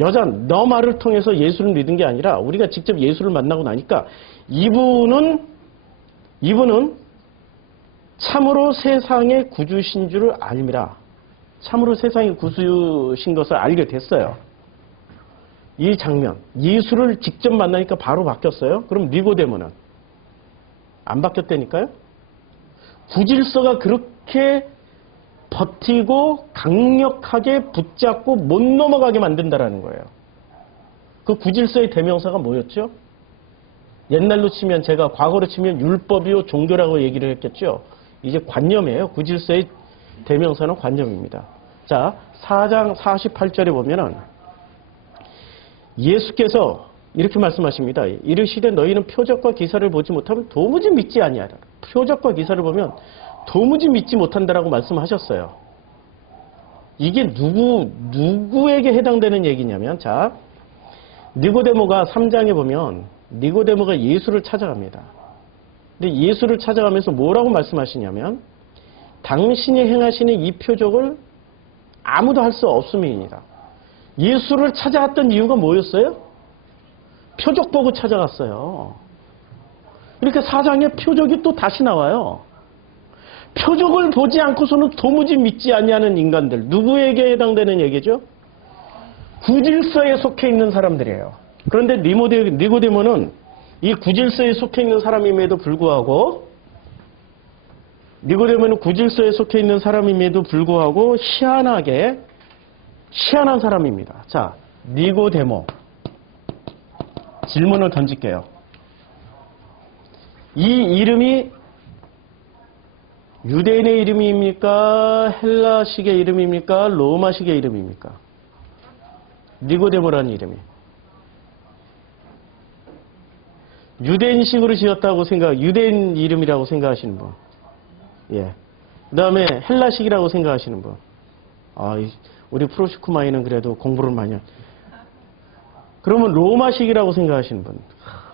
여자, 너 말을 통해서 예수를 믿은 게 아니라 우리가 직접 예수를 만나고 나니까 이분은 참으로 세상의 구주신 줄을 알미라. 참으로 세상의 구주신 것을 알게 됐어요. 이 장면, 예수를 직접 만나니까 바로 바뀌었어요. 그럼 니고데모는 안 바뀌었다니까요? 구질서가 그렇게 버티고 강력하게 붙잡고 못 넘어가게 만든다라는 거예요. 그 구질서의 대명사가 뭐였죠? 옛날로 치면 제가 과거로 치면 율법이요 종교라고 얘기를 했겠죠. 이제 관념이에요. 구질서의 대명사는 관념입니다. 자, 4장 48절에 보면은 예수께서 이렇게 말씀하십니다. 이르시되 너희는 표적과 기사를 보지 못하면 도무지 믿지 아니하라. 표적과 기사를 보면 도무지 믿지 못한다라고 말씀하셨어요. 이게 누구에게 해당되는 얘기냐면, 자, 니고데모가 3장에 보면 니고데모가 예수를 찾아갑니다. 근데 예수를 찾아가면서 뭐라고 말씀하시냐면 당신이 행하시는 이 표적을 아무도 할 수 없음이니이다. 예수를 찾아왔던 이유가 뭐였어요? 표적 보고 찾아갔어요. 이렇게 4장에 표적이 또 다시 나와요. 표적을 보지 않고서는 도무지 믿지 아니하는 인간들. 누구에게 해당되는 얘기죠? 구질서에 속해 있는 사람들이에요. 그런데 니고데모는 이 구질서에 속해 있는 사람임에도 불구하고 니고데모는 구질서에 속해 있는 사람임에도 불구하고 희한한 사람입니다. 자, 니고데모. 질문을 던질게요. 이 이름이 유대인의 이름입니까? 헬라식의 이름입니까? 로마식의 이름입니까? 니고데모라는 이름이. 유대인식으로 지었다고 유대인 이름이라고 생각하시는 분. 예. 그 다음에 헬라식이라고 생각하시는 분. 우리 프로시쿠마이는 그래도 공부를 많이 그러면 로마식이라고 생각하시는 분.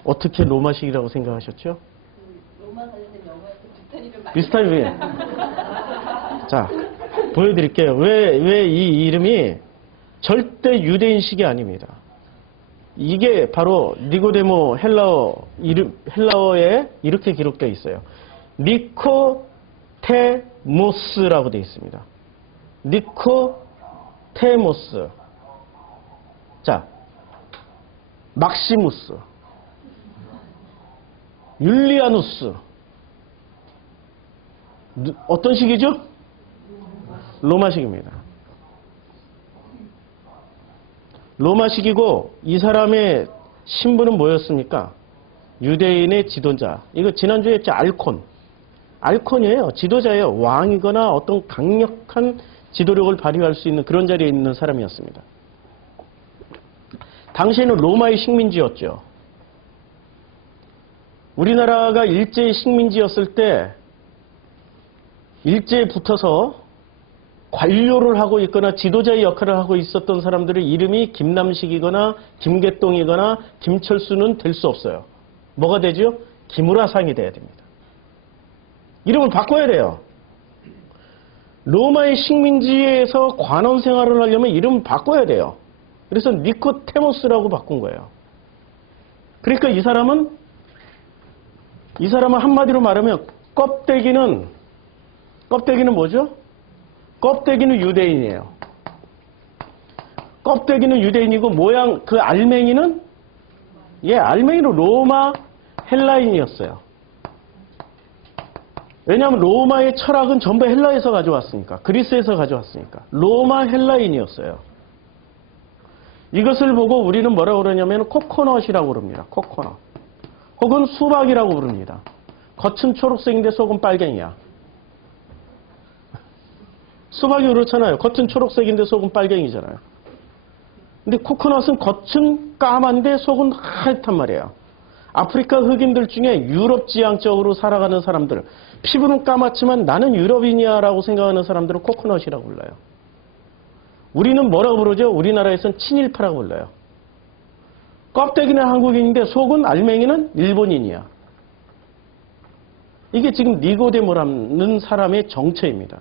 어떻게 로마식이라고 생각하셨죠? 로마 관련된 영화에서 비슷한 이름 많이 비슷한 이름. 자, 보여드릴게요. 왜 이 이름이 절대 유대인식이 아닙니다. 이게 바로 니고데모 헬라어에 이렇게 기록되어 있어요. 니코테모스라고 되어 있습니다. 니코테모스. 자, 막시무스, 율리아누스. 어떤 식이죠? 로마식입니다. 로마식이고 이 사람의 신분은 뭐였습니까? 유대인의 지도자. 이거 지난주에 했죠. 알콘이에요. 지도자예요. 왕이거나 어떤 강력한 지도력을 발휘할 수 있는 그런 자리에 있는 사람이었습니다. 당시에는 로마의 식민지였죠. 우리나라가 일제의 식민지였을 때 일제에 붙어서 관료를 하고 있거나 지도자의 역할을 하고 있었던 사람들의 이름이 김남식이거나 김계똥이거나 김철수는 될 수 없어요. 뭐가 되죠? 김우라상이 돼야 됩니다. 이름을 바꿔야 돼요. 로마의 식민지에서 관원 생활을 하려면 이름을 바꿔야 돼요. 그래서 니코테모스라고 바꾼 거예요. 그러니까 이 사람은 한마디로 말하면 껍데기는 뭐죠? 껍데기는 유대인이에요. 껍데기는 유대인이고 모양 그 알맹이는 알맹이로 로마 헬라인이었어요. 왜냐하면 로마의 철학은 전부 헬라에서 가져왔으니까. 그리스에서 가져왔으니까. 로마 헬라인이었어요. 이것을 보고 우리는 뭐라고 그러냐면 코코넛이라고 부릅니다. 코코넛. 혹은 수박이라고 부릅니다. 겉은 초록색인데 속은 빨갱이야. 수박이 그렇잖아요. 겉은 초록색인데 속은 빨갱이잖아요. 근데 코코넛은 겉은 까만데 속은 하얗단 말이에요. 아프리카 흑인들 중에 유럽 지향적으로 살아가는 사람들, 피부는 까맣지만 나는 유럽인이야라고 생각하는 사람들은 코코넛이라고 불러요. 우리는 뭐라고 부르죠? 우리나라에서는 친일파라고 불러요. 껍데기는 한국인인데 속은 알맹이는 일본인이야. 이게 지금 니고데모라는 사람의 정체입니다.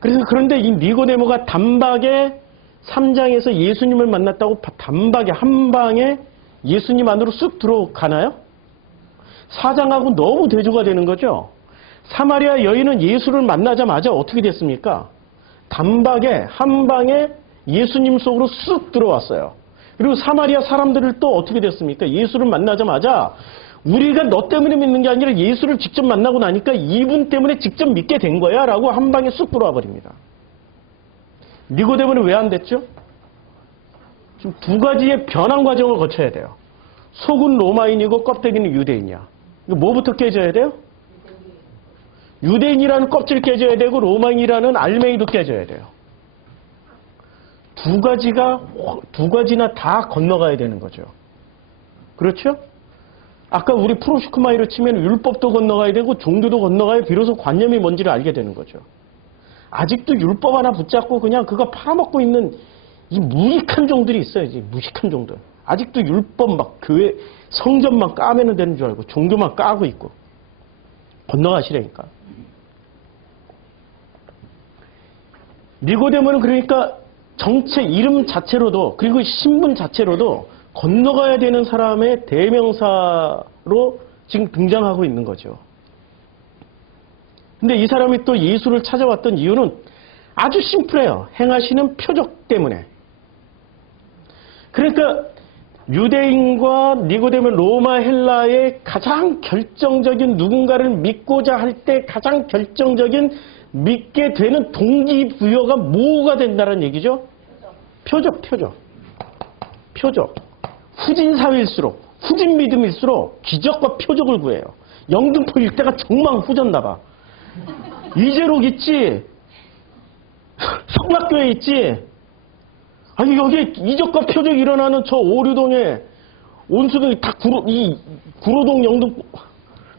그런데 이 니고데모가 단박에 3장에서 예수님을 만났다고 단박에 한 방에 예수님 안으로 쑥 들어가나요? 4장하고 너무 대조가 되는 거죠. 사마리아 여인은 예수를 만나자마자 어떻게 됐습니까? 단박에 한 방에 예수님 속으로 쑥 들어왔어요. 그리고 사마리아 사람들을 또 어떻게 됐습니까? 예수를 만나자마자 우리가 너 때문에 믿는 게 아니라 예수를 직접 만나고 나니까 이분 때문에 직접 믿게 된 거야 라고 한 방에 쑥 들어와 버립니다. 니고데모는 왜 안 됐죠? 좀 두 가지의 변환 과정을 거쳐야 돼요. 속은 로마인이고 껍데기는 유대인이야. 이거 뭐부터 깨져야 돼요? 유대인이라는 껍질 깨져야 되고 로마인이라는 알맹이도 깨져야 돼요. 두 가지나 다 건너가야 되는 거죠. 그렇죠? 아까 우리 프로슈크마이로 치면 율법도 건너가야 되고 종교도 건너가야 비로소 관념이 뭔지를 알게 되는 거죠. 아직도 율법 하나 붙잡고 그냥 그거 팔아먹고 있는 이 무식한 종들이 있어요. 무식한 종들. 아직도 율법 막 교회 성전만 까매는 되는 줄 알고 종교만 까고 있고 건너가시라니까. 니고데모는 그러니까 정체 이름 자체로도 그리고 신분 자체로도 건너가야 되는 사람의 대명사로 지금 등장하고 있는 거죠. 근데 이 사람이 또 예수를 찾아왔던 이유는 아주 심플해요. 행하시는 표적 때문에. 그러니까 유대인과 니고데모 로마 헬라의 가장 결정적인 누군가를 믿고자 할 때 가장 결정적인 믿게 되는 동기부여가 뭐가 된다는 얘기죠? 표적. 후진 사회일수록, 후진 믿음일수록 기적과 표적을 구해요. 영등포 일대가 정말 후졌나 봐. 이재록 있지? 성락교회 있지? 아니, 여기 이적과 표적이 일어나는 저 오류동에, 온수동에 다 구로동 영등포,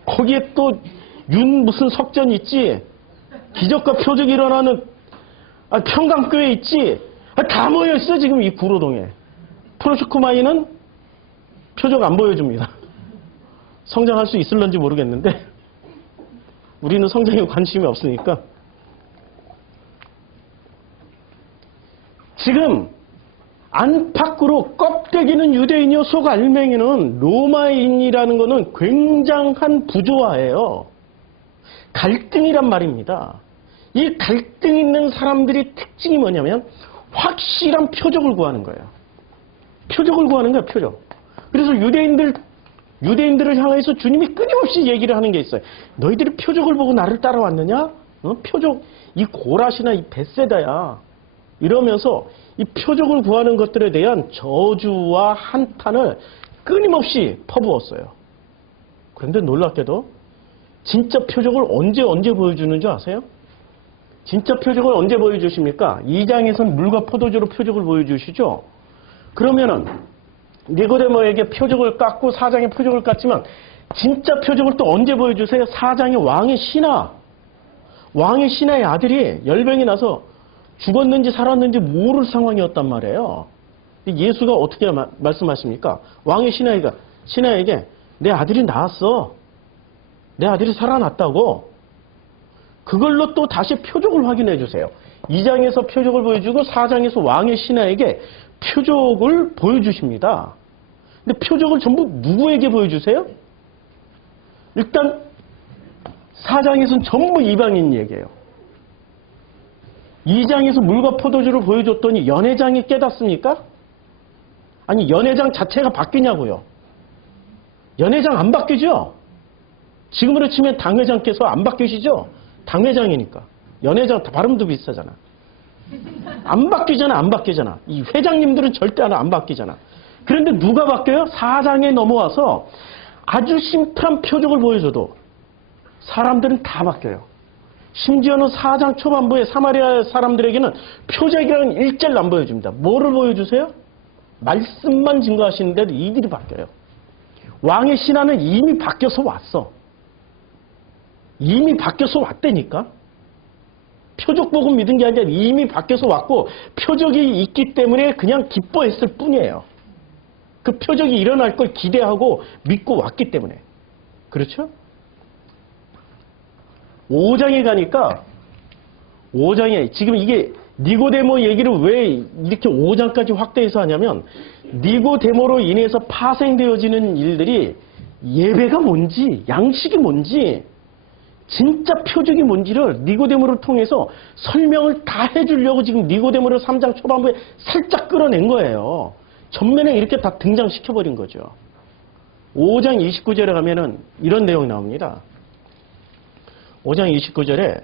거기에 또 무슨 석전 있지? 기적과 표적이 일어나는 평강교회 있지? 다 모여있어, 지금 이 구로동에. 프로슈크마이는 표적 안 보여줍니다. 성장할 수 있을런지 모르겠는데 우리는 성장에 관심이 없으니까. 지금 안팎으로 껍데기는 유대인이요 속 알맹이는 로마인이라는 것은 굉장한 부조화예요. 갈등이란 말입니다. 이 갈등 있는 사람들의 특징이 뭐냐면 확실한 표적을 구하는 거예요. 표적을 구하는 거야, 표적. 그래서 유대인들을 향해서 주님이 끊임없이 얘기를 하는 게 있어요. 너희들이 표적을 보고 나를 따라왔느냐? 표적, 이 고라시나 이 벳세다야. 이러면서 이 표적을 구하는 것들에 대한 저주와 한탄을 끊임없이 퍼부었어요. 그런데 놀랍게도 진짜 표적을 언제 보여주는 줄 아세요? 진짜 표적을 언제 보여주십니까? 2장에서는 물과 포도주로 표적을 보여주시죠? 그러면은 니고데모에게 표적을 깎고 4장의 표적을 깎지만 진짜 표적을 또 언제 보여주세요? 4장의 왕의 신하. 왕의 신하의 아들이 열병이 나서 죽었는지 살았는지 모를 상황이었단 말이에요. 예수가 어떻게 말씀하십니까? 왕의 신하에게 내 아들이 나았어. 내 아들이 살아났다고. 그걸로 또 다시 표적을 확인해 주세요. 2장에서 표적을 보여주고 4장에서 왕의 신하에게 표적을 보여주십니다. 근데 표적을 전부 누구에게 보여주세요? 일단 4장에서는 전부 이방인 얘기예요. 2장에서 물과 포도주를 보여줬더니 연회장이 깨닫습니까? 아니 연회장 자체가 바뀌냐고요. 연회장 안 바뀌죠? 지금으로 치면 당회장께서 안 바뀌시죠? 당회장이니까. 연회장 발음도 비슷하잖아. 안 바뀌잖아. 이 회장님들은 절대 안 바뀌잖아. 그런데 누가 바뀌어요? 4장에 넘어와서 아주 심플한 표적을 보여줘도 사람들은 다 바뀌어요. 심지어는 4장 초반부에 사마리아 사람들에게는 표적이라는 일절을 안 보여줍니다. 뭐를 보여주세요? 말씀만 증거하시는데도 이들이 바뀌어요. 왕의 신하는 이미 바뀌어서 왔어. 이미 바뀌어서 왔다니까. 표적 보고 믿은 게 아니라 이미 바뀌어서 왔고 표적이 있기 때문에 그냥 기뻐했을 뿐이에요. 그 표적이 일어날 걸 기대하고 믿고 왔기 때문에. 그렇죠? 5장에 가니까 5장에 지금 이게 니고데모 얘기를 왜 이렇게 5장까지 확대해서 하냐면 니고데모로 인해서 파생되어지는 일들이 예배가 뭔지 양식이 뭔지 진짜 표적이 뭔지를 니고데모를 통해서 설명을 다 해주려고 지금 니고데모를 3장 초반부에 살짝 끌어낸 거예요. 전면에 이렇게 다 등장시켜버린 거죠. 5장 29절에 가면은 이런 내용이 나옵니다. 5장 29절에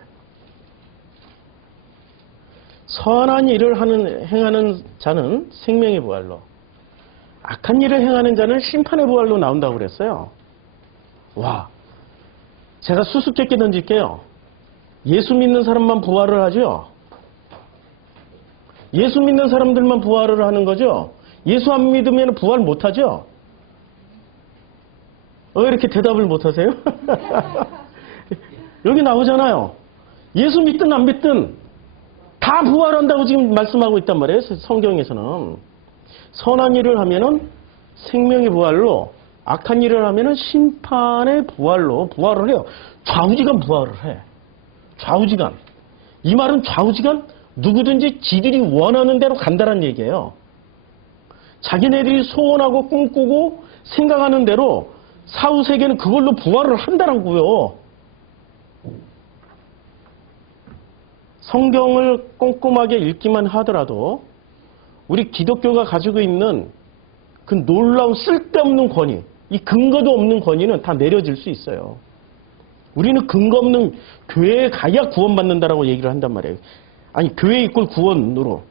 선한 일을 행하는 자는 생명의 부활로 악한 일을 행하는 자는 심판의 부활로 나온다고 그랬어요. 와, 제가 수수께끼 던질게요. 예수 믿는 사람만 부활을 하죠? 예수 믿는 사람들만 부활을 하는 거죠? 예수 안 믿으면 부활 못 하죠? 왜 이렇게 대답을 못 하세요? 여기 나오잖아요. 예수 믿든 안 믿든 다 부활한다고 지금 말씀하고 있단 말이에요. 성경에서는. 선한 일을 하면은 생명의 부활로, 악한 일을 하면은 심판의 부활로 부활을 해요. 좌우지간 부활을 해. 좌우지간. 이 말은 좌우지간 누구든지 지들이 원하는 대로 간다는 얘기예요. 자기네들이 소원하고 꿈꾸고 생각하는 대로 사후세계는 그걸로 부활을 한다라고요. 성경을 꼼꼼하게 읽기만 하더라도 우리 기독교가 가지고 있는 그 놀라운 쓸데없는 권위, 이 근거도 없는 권위는 다 내려질 수 있어요. 우리는 근거 없는 교회에 가야 구원받는다라고 얘기를 한단 말이에요. 아니, 교회 이꼴 구원으로.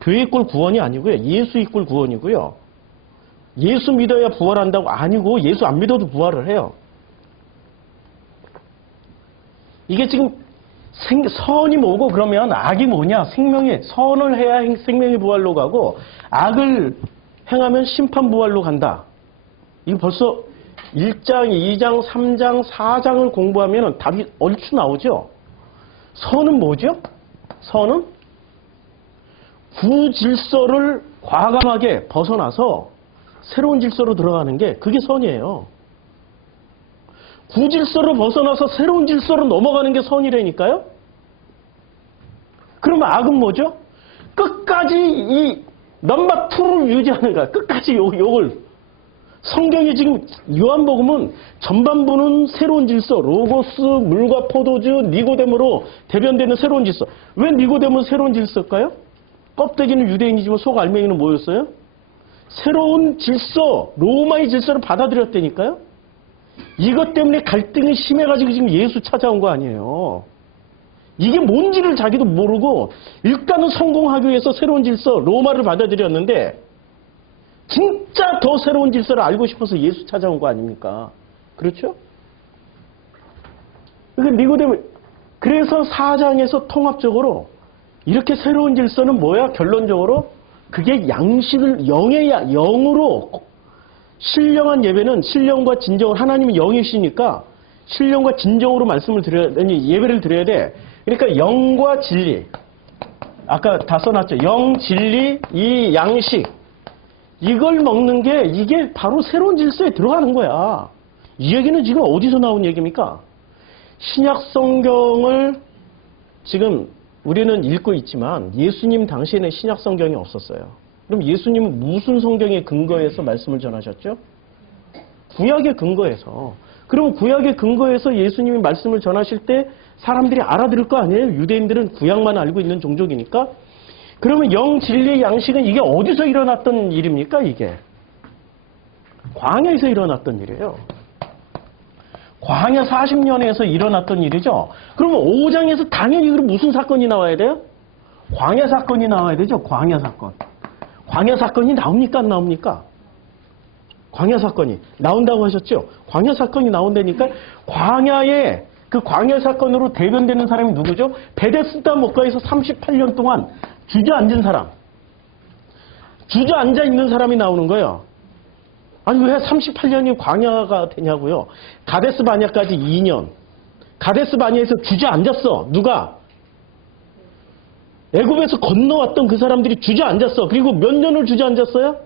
교회 이꼴 구원이 아니고요. 예수 이꼴 구원이고요. 예수 믿어야 부활한다고 아니고 예수 안 믿어도 부활을 해요. 이게 지금 선이 뭐고 그러면 악이 뭐냐? 선을 해야 생명의 부활로 가고 악을 행하면 심판 부활로 간다. 이거 벌써 1장, 2장, 3장, 4장을 공부하면 답이 얼추 나오죠? 선은 뭐죠? 선은 구질서를 과감하게 벗어나서 새로운 질서로 들어가는 게 그게 선이에요. 구질서로 벗어나서 새로운 질서로 넘어가는 게 선이라니까요? 그러면 악은 뭐죠? 끝까지 이 넘버 2를 유지하는 거야. 끝까지 요걸. 성경이 지금 요한복음은 전반부는 새로운 질서, 로고스, 물과 포도주, 니고데모로 대변되는 새로운 질서. 왜 니고데모는 새로운 질서일까요? 껍데기는 유대인이지만 속 알맹이는 뭐였어요? 새로운 질서, 로마의 질서를 받아들였다니까요? 이것 때문에 갈등이 심해가지고 지금 예수 찾아온 거 아니에요. 이게 뭔지를 자기도 모르고 일단은 성공하기 위해서 새로운 질서, 로마를 받아들였는데 진짜 더 새로운 질서를 알고 싶어서 예수 찾아온 거 아닙니까? 그렇죠? 그러니까 니고데모, 그래서 4장에서 통합적으로 이렇게 새로운 질서는 뭐야? 결론적으로 그게 양식을 영으로 신령한 예배는 신령과 진정을 하나님이 영이시니까 신령과 진정으로 말씀을 드려야 아니 예배를 드려야 돼. 그러니까 영과 진리. 아까 다 써놨죠. 영, 진리, 이 양식. 이걸 먹는 게 이게 바로 새로운 질서에 들어가는 거야. 이 얘기는 지금 어디서 나온 얘기입니까? 신약 성경을 지금 우리는 읽고 있지만 예수님 당시에는 신약 성경이 없었어요. 그럼 예수님은 무슨 성경에 근거해서 말씀을 전하셨죠? 구약에 근거해서. 그럼 구약에 근거해서 예수님이 말씀을 전하실 때 사람들이 알아들을 거 아니에요? 유대인들은 구약만 알고 있는 종족이니까. 그러면 영, 진리, 양식은 이게 어디서 일어났던 일입니까? 이게 광야에서 일어났던 일이에요. 광야 40년에서 일어났던 일이죠. 그러면 5장에서 당연히 그럼 무슨 사건이 나와야 돼요? 광야 사건이 나와야 되죠. 광야 사건. 광야 사건이 나옵니까? 안 나옵니까? 광야 사건이 나온다고 하셨죠? 광야 사건이 나온다니까 광야에 그 광야 사건으로 대변되는 사람이 누구죠? 베데스다 목가에서 38년 동안 주저앉은 사람. 주저앉아 있는 사람이 나오는 거예요. 아니 왜 38년이 광야가 되냐고요. 가데스 바냐까지 2년. 가데스 바냐에서 주저앉았어. 누가? 애굽에서 건너왔던 그 사람들이 주저앉았어. 그리고 몇 년을 주저앉았어요?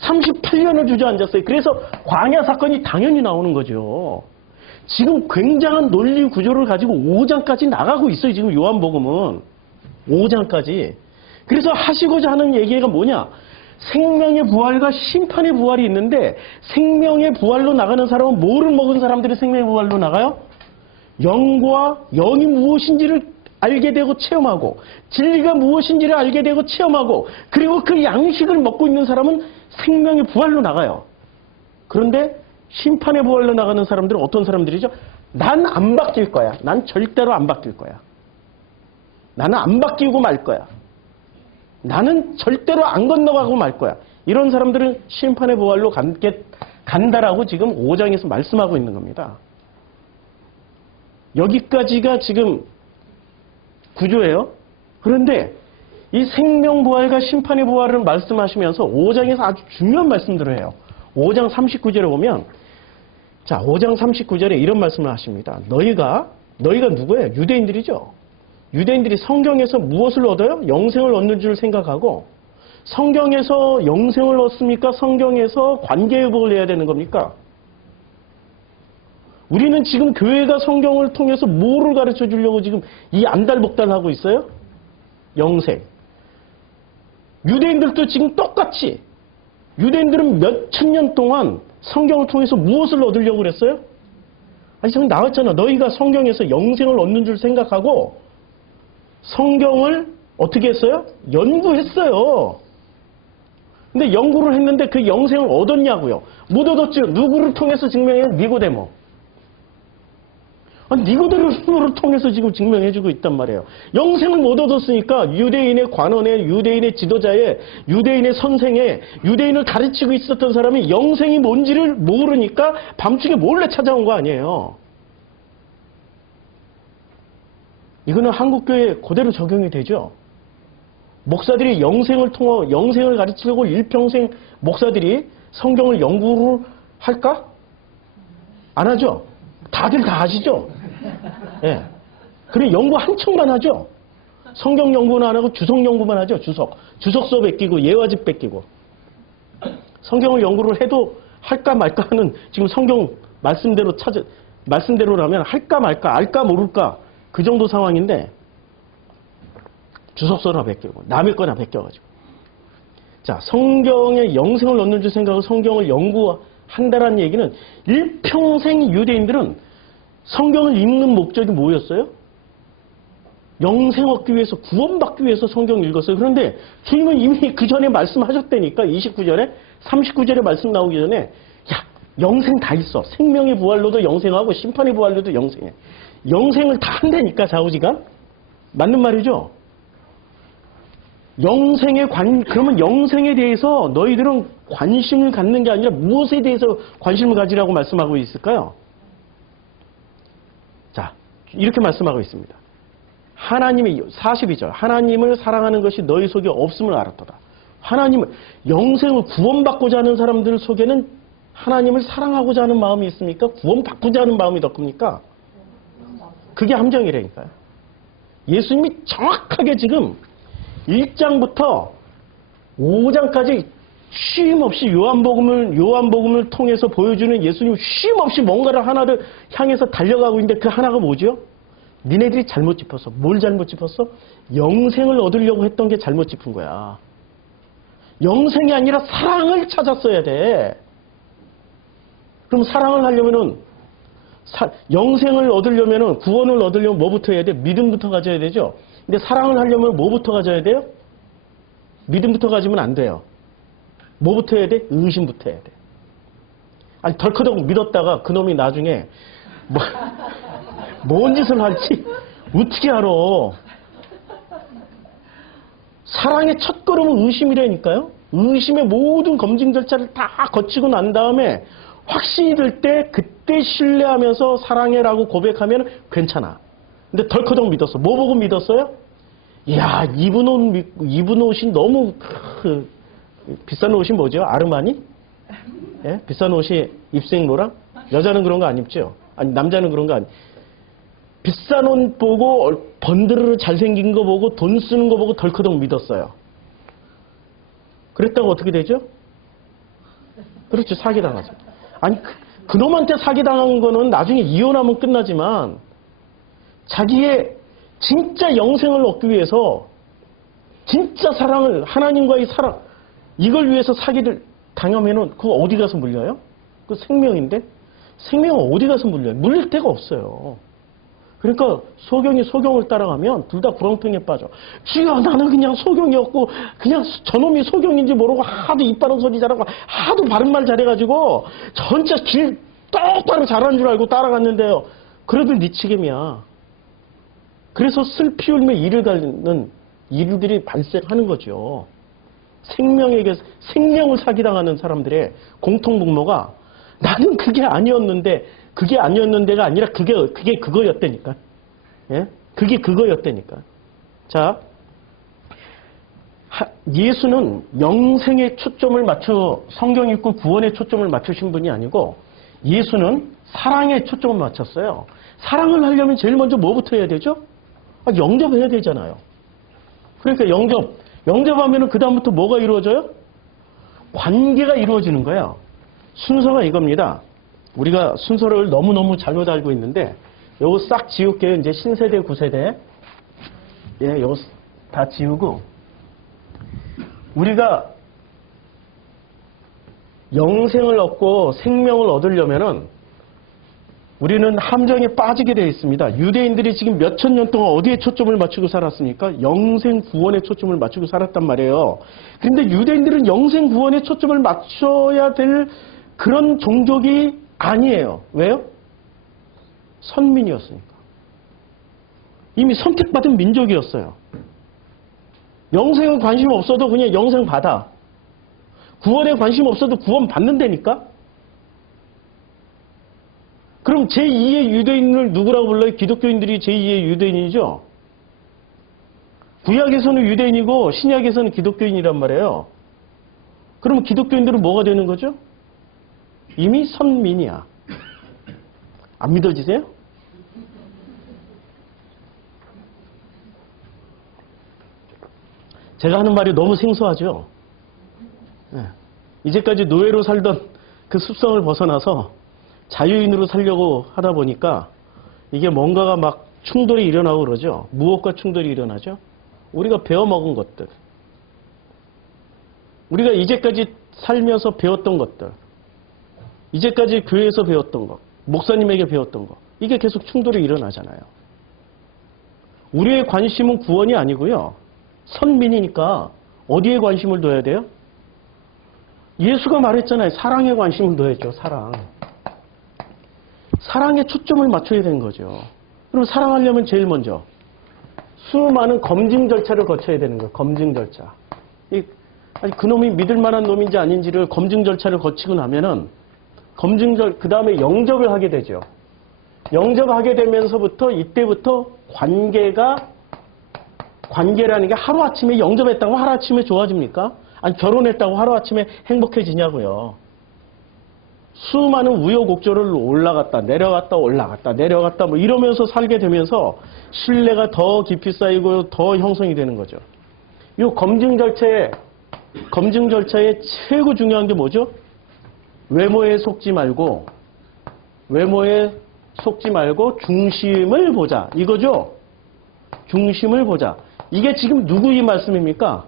38년을 주저앉았어요. 그래서 광야 사건이 당연히 나오는 거죠. 지금 굉장한 논리 구조를 가지고 5장까지 나가고 있어요. 지금 요한복음은. 5장까지. 그래서 하시고자 하는 얘기가 뭐냐? 생명의 부활과 심판의 부활이 있는데 생명의 부활로 나가는 사람은 뭐를 먹은 사람들이 생명의 부활로 나가요? 영과 영이 무엇인지를 알게 되고 체험하고 진리가 무엇인지를 알게 되고 체험하고 그리고 그 양식을 먹고 있는 사람은 생명의 부활로 나가요. 그런데 심판의 부활로 나가는 사람들은 어떤 사람들이죠? 난 안 바뀔 거야. 난 절대로 안 바뀔 거야. 나는 안 바뀌고 말 거야. 나는 절대로 안 건너가고 말 거야. 이런 사람들은 심판의 부활로 간다라고 지금 5장에서 말씀하고 있는 겁니다. 여기까지가 지금 구조예요. 그런데 이 생명부활과 심판의 부활을 말씀하시면서 5장에서 아주 중요한 말씀들을 해요. 5장 39절에 보면 자 5장 39절에 이런 말씀을 하십니다. 너희가 누구예요? 유대인들이죠. 유대인들이 성경에서 무엇을 얻어요? 영생을 얻는 줄 생각하고 성경에서 영생을 얻습니까? 성경에서 관계회복을 해야 되는 겁니까? 우리는 지금 교회가 성경을 통해서 뭐를 가르쳐 주려고 지금 이 안달복달하고 있어요? 영생. 유대인들도 지금 똑같이 유대인들은 몇 천 년 동안 성경을 통해서 무엇을 얻으려고 그랬어요? 아니 지금 나왔잖아. 너희가 성경에서 영생을 얻는 줄 생각하고 성경을 어떻게 했어요? 연구했어요. 근데 연구를 했는데 그 영생을 얻었냐고요? 못 얻었죠. 누구를 통해서 증명해요? 니고데모. 아니, 니고데모를 통해서 지금 증명해주고 있단 말이에요. 영생을 못 얻었으니까 유대인의 관원에, 유대인의 지도자에, 유대인의 선생에, 유대인을 가르치고 있었던 사람이 영생이 뭔지를 모르니까 밤중에 몰래 찾아온 거 아니에요. 이거는 한국교회에 그대로 적용이 되죠. 목사들이 영생을 가르치려고 일평생 목사들이 성경을 연구를 할까? 안 하죠? 다들 다 아시죠? 예. 그래, 연구 한층만 하죠? 성경 연구는 안 하고 주석 연구만 하죠, 주석. 주석서 베끼고, 예화집 베끼고. 성경을 연구를 해도 할까 말까 하는 지금 성경 말씀대로라면 할까 말까, 알까 모를까. 그 정도 상황인데 주석서나 베끼고 남의 거나 베껴가지고 자 성경에 영생을 얻는 줄 생각하고 성경을 연구한다라는 얘기는 일평생 유대인들은 성경을 읽는 목적이 뭐였어요? 영생 얻기 위해서 구원받기 위해서 성경을 읽었어요. 그런데 주님은 이미 그 전에 말씀하셨다니까 29절에 39절에 말씀 나오기 전에 야 영생 다 있어. 생명의 부활로도 영생하고 심판의 부활로도 영생해. 영생을 다 한다니까 좌우지가 맞는 말이죠. 그러면 영생에 대해서 너희들은 관심을 갖는 게 아니라 무엇에 대해서 관심을 가지라고 말씀하고 있을까요? 자, 이렇게 말씀하고 있습니다. 하나님이 42절 하나님을 사랑하는 것이 너희 속에 없음을 알았도다. 하나님을, 영생을 구원받고자 하는 사람들 속에는 하나님을 사랑하고자 하는 마음이 있습니까? 구원받고자 하는 마음이 더 큽니까? 그게 함정이라니까요. 예수님이 정확하게 지금 1장부터 5장까지 쉼없이 요한복음을 통해서 보여주는 예수님 쉼없이 뭔가를 하나를 향해서 달려가고 있는데 그 하나가 뭐죠? 니네들이 잘못 짚었어. 뭘 잘못 짚었어? 영생을 얻으려고 했던 게 잘못 짚은 거야. 영생이 아니라 사랑을 찾았어야 돼. 그럼 사랑을 하려면은 영생을 얻으려면은 구원을 얻으려면 뭐부터 해야 돼? 믿음부터 가져야 되죠. 근데 사랑을 하려면 뭐부터 가져야 돼요? 믿음부터 가지면 안 돼요. 뭐부터 해야 돼? 의심부터 해야 돼. 아니 덜커덕 믿었다가 그놈이 나중에 뭔 짓을 할지 어떻게 알아? 사랑의 첫 걸음은 의심이라니까요. 의심의 모든 검증 절차를 다 거치고 난 다음에 확신이 들 때 그때 신뢰하면서 사랑해라고 고백하면 괜찮아. 근데 덜커덕 믿었어. 뭐 보고 믿었어요? 이야, 입은 옷이 너무 비싼 옷이 뭐죠? 아르마니? 예? 비싼 옷이 입생로랑? 여자는 그런 거 안 입죠? 아니 남자는 그런 거 안. 비싼 옷 보고 번드르르 잘생긴 거 보고 돈 쓰는 거 보고 덜커덕 믿었어요. 그랬다고 어떻게 되죠? 그렇죠. 사기당하죠. 아니 그놈한테 사기당한 거는 나중에 이혼하면 끝나지만 자기의 진짜 영생을 얻기 위해서 진짜 사랑을 하나님과의 사랑 이걸 위해서 사기를 당하면은 그거 어디 가서 물려요? 그 생명인데 생명은 어디 가서 물려요? 물릴 데가 없어요. 그러니까 소경을 따라가면 둘 다 구렁텅이에 빠져. 주여 나는 그냥 소경이었고 그냥 저놈이 소경인지 모르고 하도 입 바른 소리 잘하고 하도 바른 말 잘해가지고 전체 길 똑바로 잘하는 줄 알고 따라갔는데요. 그래도 네 책임이야. 그래서 슬피 울며 이를 갈는 일들이 발생하는 거죠. 생명을 사기당하는 사람들의 공통분모가 나는 그게 아니었는데가 아니라 그게 그거였다니까. 예? 그게 그거였다니까. 자, 예수는 영생에 초점을 맞춰 성경 읽고 구원에 초점을 맞추신 분이 아니고 예수는 사랑에 초점을 맞췄어요. 사랑을 하려면 제일 먼저 뭐부터 해야 되죠? 영접해야 되잖아요. 그러니까 영접하면 그 다음부터 뭐가 이루어져요? 관계가 이루어지는 거예요. 순서가 이겁니다. 우리가 순서를 너무너무 잘못 알고 있는데 요거 싹 지울게요. 이제 신세대, 구세대. 예, 요거 다 지우고 우리가 영생을 얻고 생명을 얻으려면은 우리는 함정에 빠지게 되어 있습니다. 유대인들이 지금 몇천 년 동안 어디에 초점을 맞추고 살았습니까? 영생 구원에 초점을 맞추고 살았단 말이에요. 그런데 유대인들은 영생 구원에 초점을 맞춰야 될 그런 종족이 아니에요. 왜요? 선민이었으니까. 이미 선택받은 민족이었어요. 영생은 관심 없어도 그냥 영생 받아. 구원에 관심 없어도 구원 받는다니까? 그럼 제2의 유대인을 누구라고 불러요? 기독교인들이 제2의 유대인이죠? 구약에서는 유대인이고 신약에서는 기독교인이란 말이에요. 그럼 기독교인들은 뭐가 되는 거죠? 이미 선민이야. 안 믿어지세요? 제가 하는 말이 너무 생소하죠? 네. 이제까지 노예로 살던 그 습성을 벗어나서 자유인으로 살려고 하다 보니까 이게 뭔가가 막 충돌이 일어나고 그러죠. 무엇과 충돌이 일어나죠? 우리가 배워먹은 것들. 우리가 이제까지 살면서 배웠던 것들. 이제까지 교회에서 배웠던 것. 목사님에게 배웠던 것. 이게 계속 충돌이 일어나잖아요. 우리의 관심은 구원이 아니고요. 선민이니까 어디에 관심을 둬야 돼요? 예수가 말했잖아요. 사랑에 관심을 둬야죠. 사랑. 사랑에 초점을 맞춰야 되는 거죠. 그럼 사랑하려면 제일 먼저 수많은 검증 절차를 거쳐야 되는 거예요. 검증 절차. 아니, 그놈이 믿을 만한 놈인지 아닌지를 검증 절차를 거치고 나면은 그 다음에 영접을 하게 되죠. 영접하게 되면서부터 이때부터 관계라는 게 하루아침에 영접했다고 하루아침에 좋아집니까? 아니, 결혼했다고 하루아침에 행복해지냐고요. 수많은 우여곡절을 올라갔다 내려갔다 올라갔다 내려갔다 뭐 이러면서 살게 되면서 신뢰가 더 깊이 쌓이고 더 형성이 되는 거죠. 이 검증 절차의 최고 중요한 게 뭐죠? 외모에 속지 말고 중심을 보자. 이거죠? 중심을 보자. 이게 지금 누구의 말씀입니까?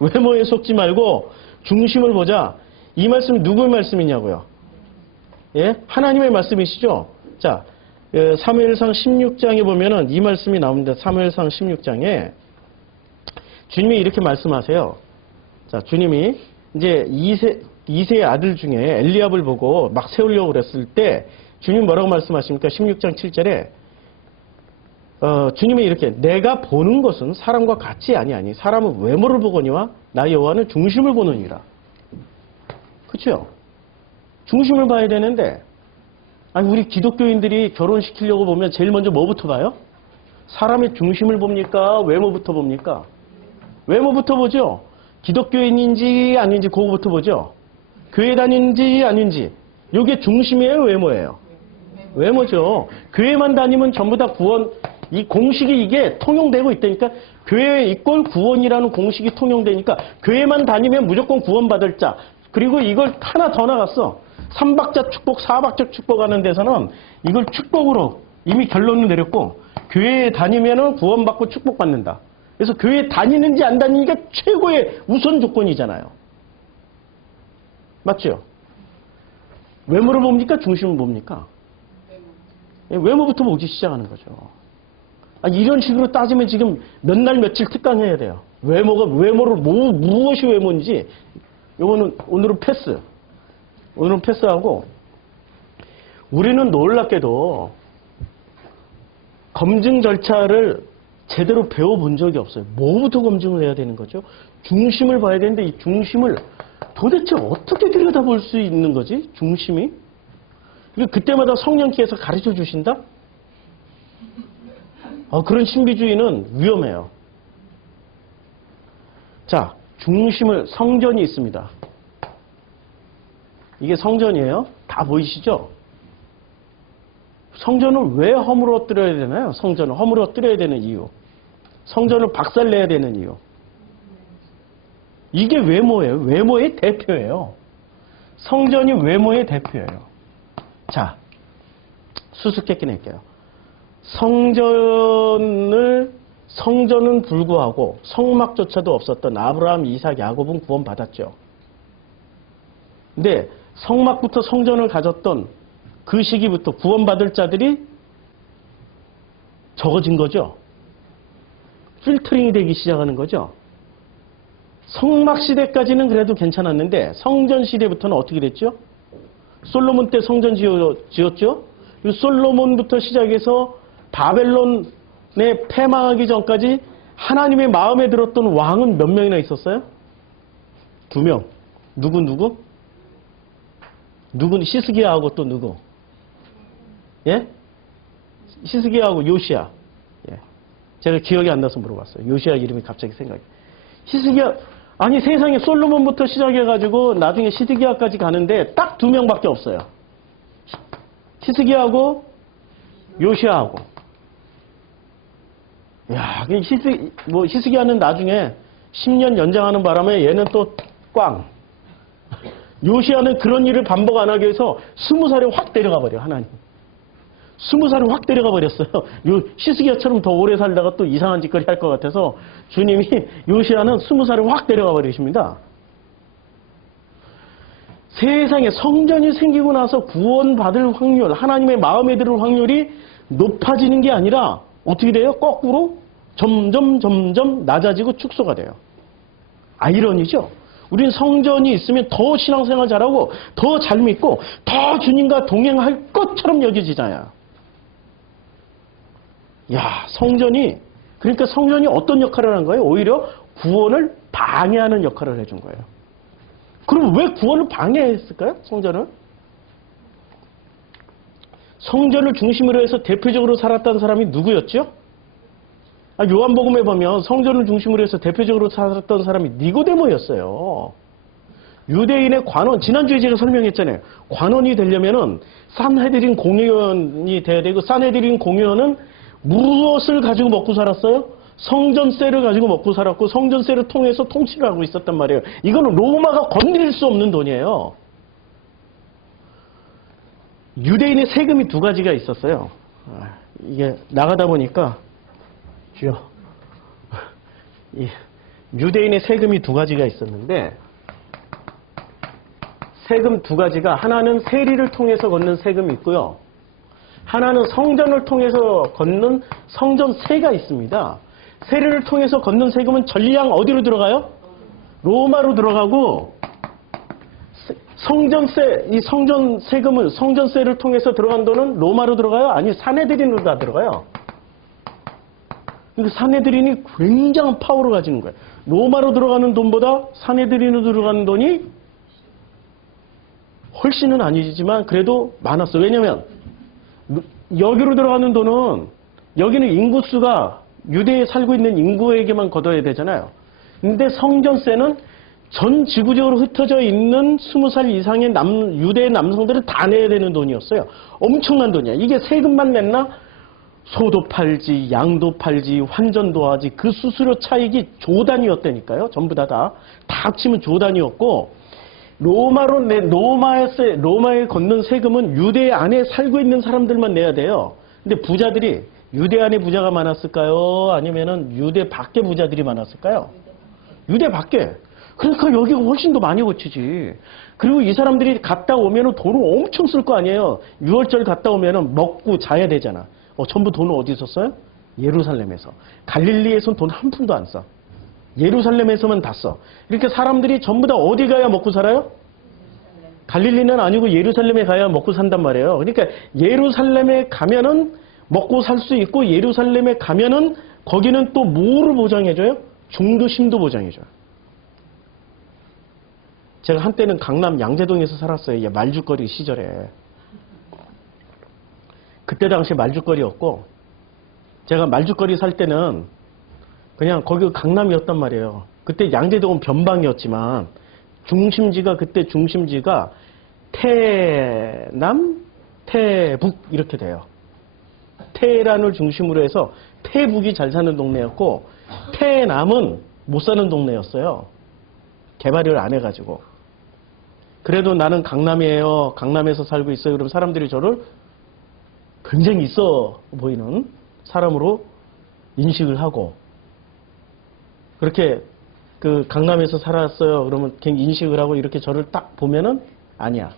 외모에 속지 말고 중심을 보자. 이 말씀이 누구의 말씀이냐고요? 예? 하나님의 말씀이시죠? 자, 사무엘상 16장에 보면은 이 말씀이 나옵니다. 사무엘상 16장에 주님이 이렇게 말씀하세요. 자, 주님이 이제 이세의 아들 중에 엘리압을 보고 막 세우려고 그랬을 때 주님이 뭐라고 말씀하십니까? 16장 7절에 주님이 이렇게 내가 보는 것은 사람과 같이 아니하니 사람은 외모를 보거니와 나 여호와는 중심을 보느니라. 그렇죠? 중심을 봐야 되는데 아니 우리 기독교인들이 결혼시키려고 보면 제일 먼저 뭐부터 봐요? 사람의 중심을 봅니까? 외모부터 봅니까? 외모부터 보죠. 기독교인인지 아닌지 그거부터 보죠. 교회 다니는지 아닌지. 이게 중심이에요? 외모예요? 외모죠. 교회만 다니면 전부 다 구원, 이 공식이 이게 통용되고 있다니까. 교회 이꼴 구원이라는 공식이 통용되니까 교회만 다니면 무조건 구원받을 자. 그리고 이걸 하나 더 나갔어. 3박자 축복, 4박자 축복하는 데서는 이걸 축복으로 이미 결론을 내렸고 교회에 다니면은 구원받고 축복받는다. 그래서 교회에 다니는지 안 다니니까 최고의 우선 조건이잖아요. 맞죠? 외모를 봅니까? 중심을 봅니까? 외모부터 보기 시작하는 거죠. 이런 식으로 따지면 지금 몇 날 며칠 특강해야 돼요. 외모를 무엇이 외모인지 오늘은 패스. 오늘은 패스하고 우리는 놀랍게도 검증 절차를 제대로 배워본 적이 없어요. 뭐부터 검증을 해야 되는 거죠? 중심을 봐야 되는데 이 중심을 도대체 어떻게 들여다볼 수 있는 거지? 중심이? 그리고 그때마다 성령께서 가르쳐 주신다? 그런 신비주의는 위험해요. 자, 성전이 있습니다. 이게 성전이에요. 다 보이시죠? 성전을 왜 허물어뜨려야 되나요? 성전을 허물어뜨려야 되는 이유. 성전을 박살내야 되는 이유. 이게 외모예요. 외모의 대표예요. 성전이 외모의 대표예요. 자, 수수께끼 낼게요. 성전은 불구하고 성막조차도 없었던 아브라함, 이삭, 야곱은 구원받았죠. 근데 성막부터 성전을 가졌던 그 시기부터 구원받을 자들이 적어진 거죠. 필터링이 되기 시작하는 거죠. 성막 시대까지는 그래도 괜찮았는데 성전 시대부터는 어떻게 됐죠? 솔로몬 때 성전 지었죠. 솔로몬부터 시작해서 바벨론에 패망하기 전까지 하나님의 마음에 들었던 왕은 몇 명이나 있었어요? 2명. 누구? 누구는 시스기야하고 또 누구? 예? 시스기야하고 요시야. 예. 제가 기억이 안 나서 물어봤어요. 요시야 이름이 갑자기 생각이. 시스기야, 아니 세상에 솔로몬부터 시작해가지고 나중에 시스기야까지 가는데 딱 2명밖에 없어요. 시스기야하고 요시야하고. 야, 시스기야는 나중에 10년 연장하는 바람에 얘는 또 꽝. 요시야는 그런 일을 반복 안 하기 위해서 20살에 확 데려가 버려, 하나님. 20살에 확 데려가 버렸어요. 시스기야처럼 더 오래 살다가 또 이상한 짓거리 할 것 같아서 주님이 요시야는 20살에 확 데려가 버리십니다. 세상에 성전이 생기고 나서 구원받을 확률, 하나님의 마음에 들을 확률이 높아지는 게 아니라 어떻게 돼요? 거꾸로 점점 낮아지고 축소가 돼요. 아이러니죠? 우린 성전이 있으면 더 신앙생활 잘하고 더 잘 믿고 더 주님과 동행할 것처럼 여겨지잖아요. 야, 그러니까 성전이 어떤 역할을 하는 거예요? 오히려 구원을 방해하는 역할을 해준 거예요. 그럼 왜 구원을 방해했을까요? 성전을 중심으로 해서 대표적으로 살았던 사람이 누구였죠? 요한복음에 보면 성전을 중심으로 해서 대표적으로 살았던 사람이 니고데모였어요. 유대인의 관원, 지난주에 제가 설명했잖아요. 관원이 되려면은 산헤드린 공의원이 돼야 되고, 산헤드린 공의원은 무엇을 가지고 먹고 살았어요? 성전세를 가지고 먹고 살았고, 성전세를 통해서 통치를 하고 있었단 말이에요. 이거는 로마가 건드릴 수 없는 돈이에요. 유대인의 세금이 두 가지가 있었어요. 이게 나가다 보니까 주여, 유대인의 세금이 두 가지가 있었는데, 세금 두 가지가, 하나는 세리를 통해서 걷는 세금이 있고요. 하나는 성전을 통해서 걷는 성전세가 있습니다. 세리를 통해서 걷는 세금은 전량 어디로 들어가요? 로마로 들어가고, 성전세, 이 성전 세금은, 성전세를 통해서 들어간 돈은 로마로 들어가요? 아니, 산헤드린으로 다 들어가요. 그러니까 산헤드린이 굉장한 파워를 가지는 거예요. 로마로 들어가는 돈보다 산헤드린으로 들어가는 돈이 훨씬은 아니지만 그래도 많았어. 왜냐면 여기로 들어가는 돈은, 여기는 인구수가 유대에 살고 있는 인구에게만 걷어야 되잖아요. 근데 성전세는 전 지구적으로 흩어져 있는 20살 이상의 유대 남성들은 다 내야 되는 돈이었어요. 엄청난 돈이야. 이게 세금만 냈나? 소도 팔지, 양도 팔지, 환전도 하지. 그 수수료 차익이 조 단위였다니까요. 전부 다 합치면 조 단위였고, 로마에 걷는 세금은 유대 안에 살고 있는 사람들만 내야 돼요. 근데 부자들이 유대 안에 부자가 많았을까요? 아니면은 유대 밖에 부자들이 많았을까요? 유대 밖에. 그러니까 여기가 훨씬 더 많이 고치지. 그리고 이 사람들이 갔다 오면은 돈을 엄청 쓸 거 아니에요. 6월절 갔다 오면은 먹고 자야 되잖아. 전부 돈을 어디서 써요? 예루살렘에서. 갈릴리에서는 돈 한 푼도 안 써. 예루살렘에서만 다 써. 이렇게 사람들이 전부 다 어디 가야 먹고 살아요? 갈릴리는 아니고 예루살렘에 가야 먹고 산단 말이에요. 그러니까 예루살렘에 가면은 먹고 살 수 있고, 예루살렘에 가면은 거기는 또 뭐를 보장해줘요? 중도심도 보장해줘요. 제가 한때는 강남 양재동에서 살았어요. 말죽거리 시절에. 그때 당시 말죽거리였고, 제가 말죽거리 살 때는 그냥 거기 강남이었단 말이에요. 그때 양재동은 변방이었지만 그때 중심지가 태남, 태북 이렇게 돼요. 태란을 중심으로 해서 태북이 잘 사는 동네였고, 태남은 못 사는 동네였어요. 개발을 안 해가지고. 그래도 나는 강남이에요. 강남에서 살고 있어요. 그럼 사람들이 저를 굉장히 있어 보이는 사람으로 인식을 하고, 그렇게 그 강남에서 살았어요. 그러면 그냥 인식을 하고 이렇게 저를 딱 보면은 아니야.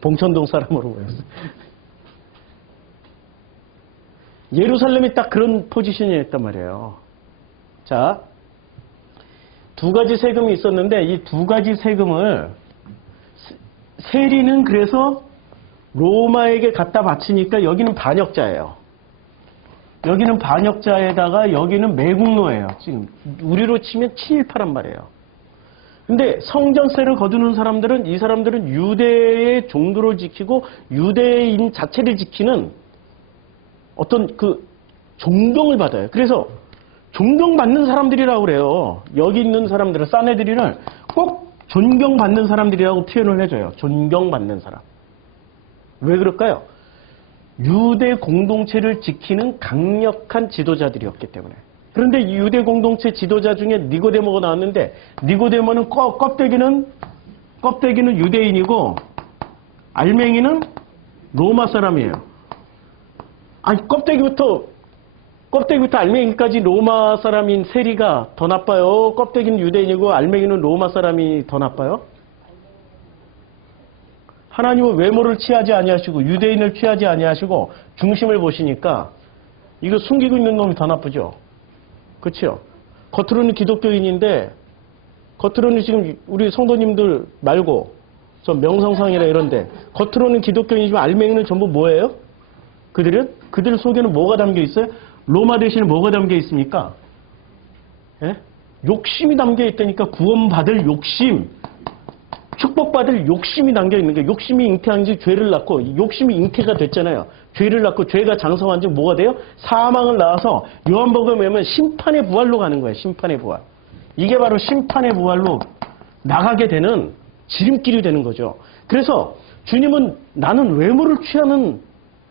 봉천동 사람으로 보였어요. 예루살렘이 딱 그런 포지션이었단 말이에요. 자, 두 가지 세금이 있었는데 이 두 가지 세금을 세리는 그래서 로마에게 갖다 바치니까 여기는 반역자예요. 여기는 반역자에다가 여기는 매국노예요. 지금 우리로 치면 친일파란 말이에요. 근데 성전세를 거두는 사람들은, 이 사람들은 유대의 종교를 지키고 유대인 자체를 지키는 어떤 그 존경을 받아요. 그래서 존경받는 사람들이라고 그래요. 여기 있는 사람들은, 산헤드린을 꼭 존경받는 사람들이라고 표현을 해줘요. 존경받는 사람. 왜 그럴까요? 유대 공동체를 지키는 강력한 지도자들이었기 때문에. 그런데 이 유대 공동체 지도자 중에 니고데모가 나왔는데, 니고데모는 껍데기는 유대인이고 알맹이는 로마 사람이에요. 아니, 껍데기부터 알맹이까지 로마 사람인 세리가 더 나빠요? 껍데기는 유대인이고 알맹이는 로마 사람이 더 나빠요? 하나님은 외모를 취하지 아니하시고 유대인을 취하지 아니하시고 중심을 보시니까 이거 숨기고 있는 놈이 더 나쁘죠. 그렇죠? 겉으로는 기독교인인데, 겉으로는 지금 우리 성도님들 말고 저 명성상이나 이런데 겉으로는 기독교인이지만 알맹이는 전부 뭐예요? 그들 속에는 뭐가 담겨 있어요? 로마 대신에 뭐가 담겨 있습니까? 예? 욕심이 담겨 있다니까. 구원받을 욕심, 축복받을 욕심이 담겨 있는 게 욕심이 잉태한 지 죄를 낳고 욕심이 잉태가 됐잖아요. 죄를 낳고 죄가 장성한 지 뭐가 돼요? 사망을 낳아서 요한복음에 보면 심판의 부활로 가는 거예요. 심판의 부활. 이게 바로 심판의 부활로 나가게 되는 지름길이 되는 거죠. 그래서 주님은 나는 외모를 취하는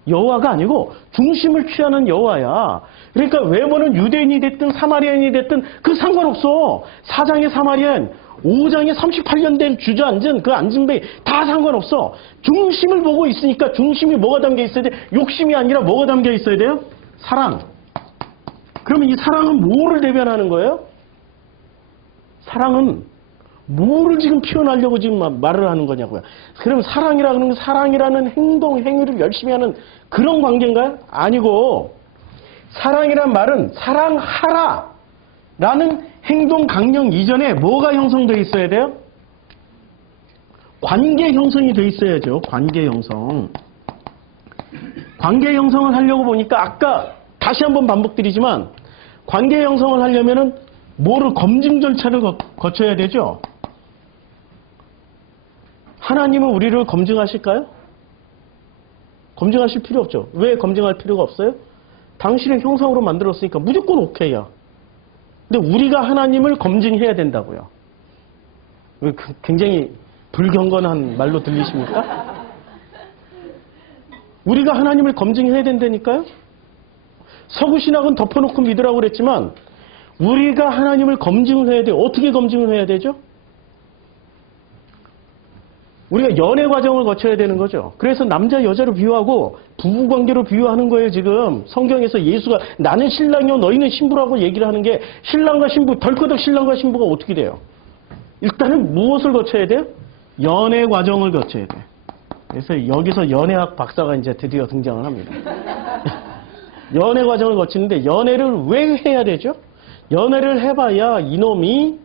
여호와가 아니고 중심을 취하는 여호와야. 그러니까 외모는 유대인이 됐든 사마리아인이 됐든 그 상관없어. 4장의 사마리아인, 5장에 38년 된 주저앉은 그 앉은 배 다 상관없어. 중심을 보고 있으니까 중심이 뭐가 담겨 있어야 돼? 욕심이 아니라 뭐가 담겨 있어야 돼요? 사랑. 그러면 이 사랑은 뭐를 대변하는 거예요? 사랑은 뭐를 지금 표현하려고 지금 말을 하는 거냐고요. 그럼 사랑이라는 건 사랑이라는 행동, 행위를 열심히 하는 그런 관계인가요? 아니고 사랑이란 말은 사랑하라 라는 행동 강령 이전에 뭐가 형성되어 있어야 돼요? 관계 형성이 되어 있어야죠. 관계 형성. 관계 형성을 하려고 보니까 아까 다시 한번 반복드리지만 관계 형성을 하려면은 뭐를 검증 절차를 거쳐야 되죠. 하나님은 우리를 검증하실까요? 검증하실 필요 없죠. 왜 검증할 필요가 없어요? 당신의 형상으로 만들었으니까 무조건 오케이야. 근데 우리가 하나님을 검증해야 된다고요. 왜 굉장히 불경건한 말로 들리십니까? 우리가 하나님을 검증해야 된다니까요? 서구신학은 덮어놓고 믿으라고 그랬지만 우리가 하나님을 검증을 해야 돼요. 어떻게 검증을 해야 되죠? 우리가 연애 과정을 거쳐야 되는 거죠. 그래서 남자 여자로 비유하고 부부관계로 비유하는 거예요. 지금 성경에서 예수가 나는 신랑이요 너희는 신부라고 얘기를 하는 게 신랑과 신부, 덜커덕 신랑과 신부가 어떻게 돼요? 일단은 무엇을 거쳐야 돼요? 연애 과정을 거쳐야 돼요. 그래서 여기서 연애학 박사가 이제 드디어 등장을 합니다. 연애 과정을 거치는데 연애를 왜 해야 되죠? 연애를 해봐야 이놈이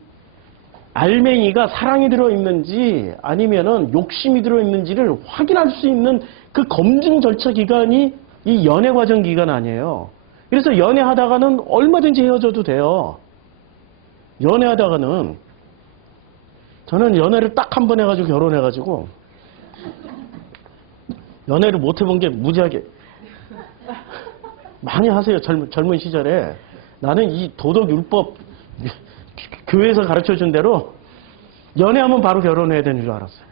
알맹이가 사랑이 들어있는지 아니면은 욕심이 들어있는지를 확인할 수 있는 그 검증 절차 기간이 이 연애 과정 기간 아니에요. 그래서 연애하다가는 얼마든지 헤어져도 돼요. 연애하다가는 저는 연애를 딱 한 번 해가지고 결혼해가지고 연애를 못 해본 게 무지하게 많이 하세요. 젊은 시절에. 나는 이 도덕 율법 교회에서 가르쳐준 대로 연애하면 바로 결혼해야 되는 줄 알았어요.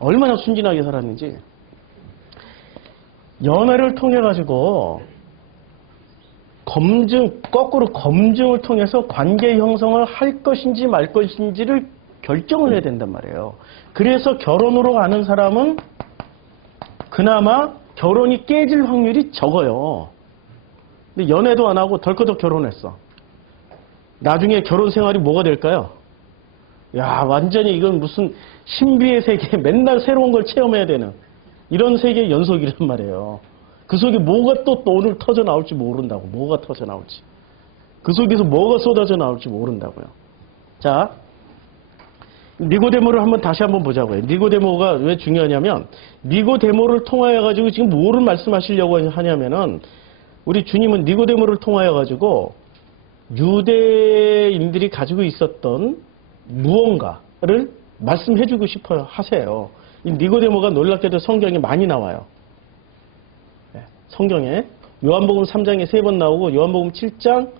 얼마나 순진하게 살았는지. 연애를 통해 가지고 거꾸로 검증을 통해서 관계 형성을 할 것인지 말 것인지를 결정을 해야 된단 말이에요. 그래서 결혼으로 가는 사람은 그나마 결혼이 깨질 확률이 적어요. 근데 연애도 안 하고 덜커덕 결혼했어. 나중에 결혼 생활이 뭐가 될까요? 야, 완전히 이건 무슨 신비의 세계, 맨날 새로운 걸 체험해야 되는 이런 세계의 연속이란 말이에요. 그 속에 뭐가 또 오늘 터져 나올지 모른다고. 뭐가 터져 나올지. 그 속에서 뭐가 쏟아져 나올지 모른다고요. 자, 니고데모를 다시 한번 보자고요. 니고데모가 왜 중요하냐면 니고데모를 통하여 가지고 지금 뭐를 말씀하시려고 하냐면은 우리 주님은 니고데모를 통하여 가지고 유대인들이 가지고 있었던 무언가를 말씀해주고 싶어 하세요. 이 니고데모가 놀랍게도 성경에 많이 나와요. 성경에 요한복음 3장에 3번 나오고 요한복음 7장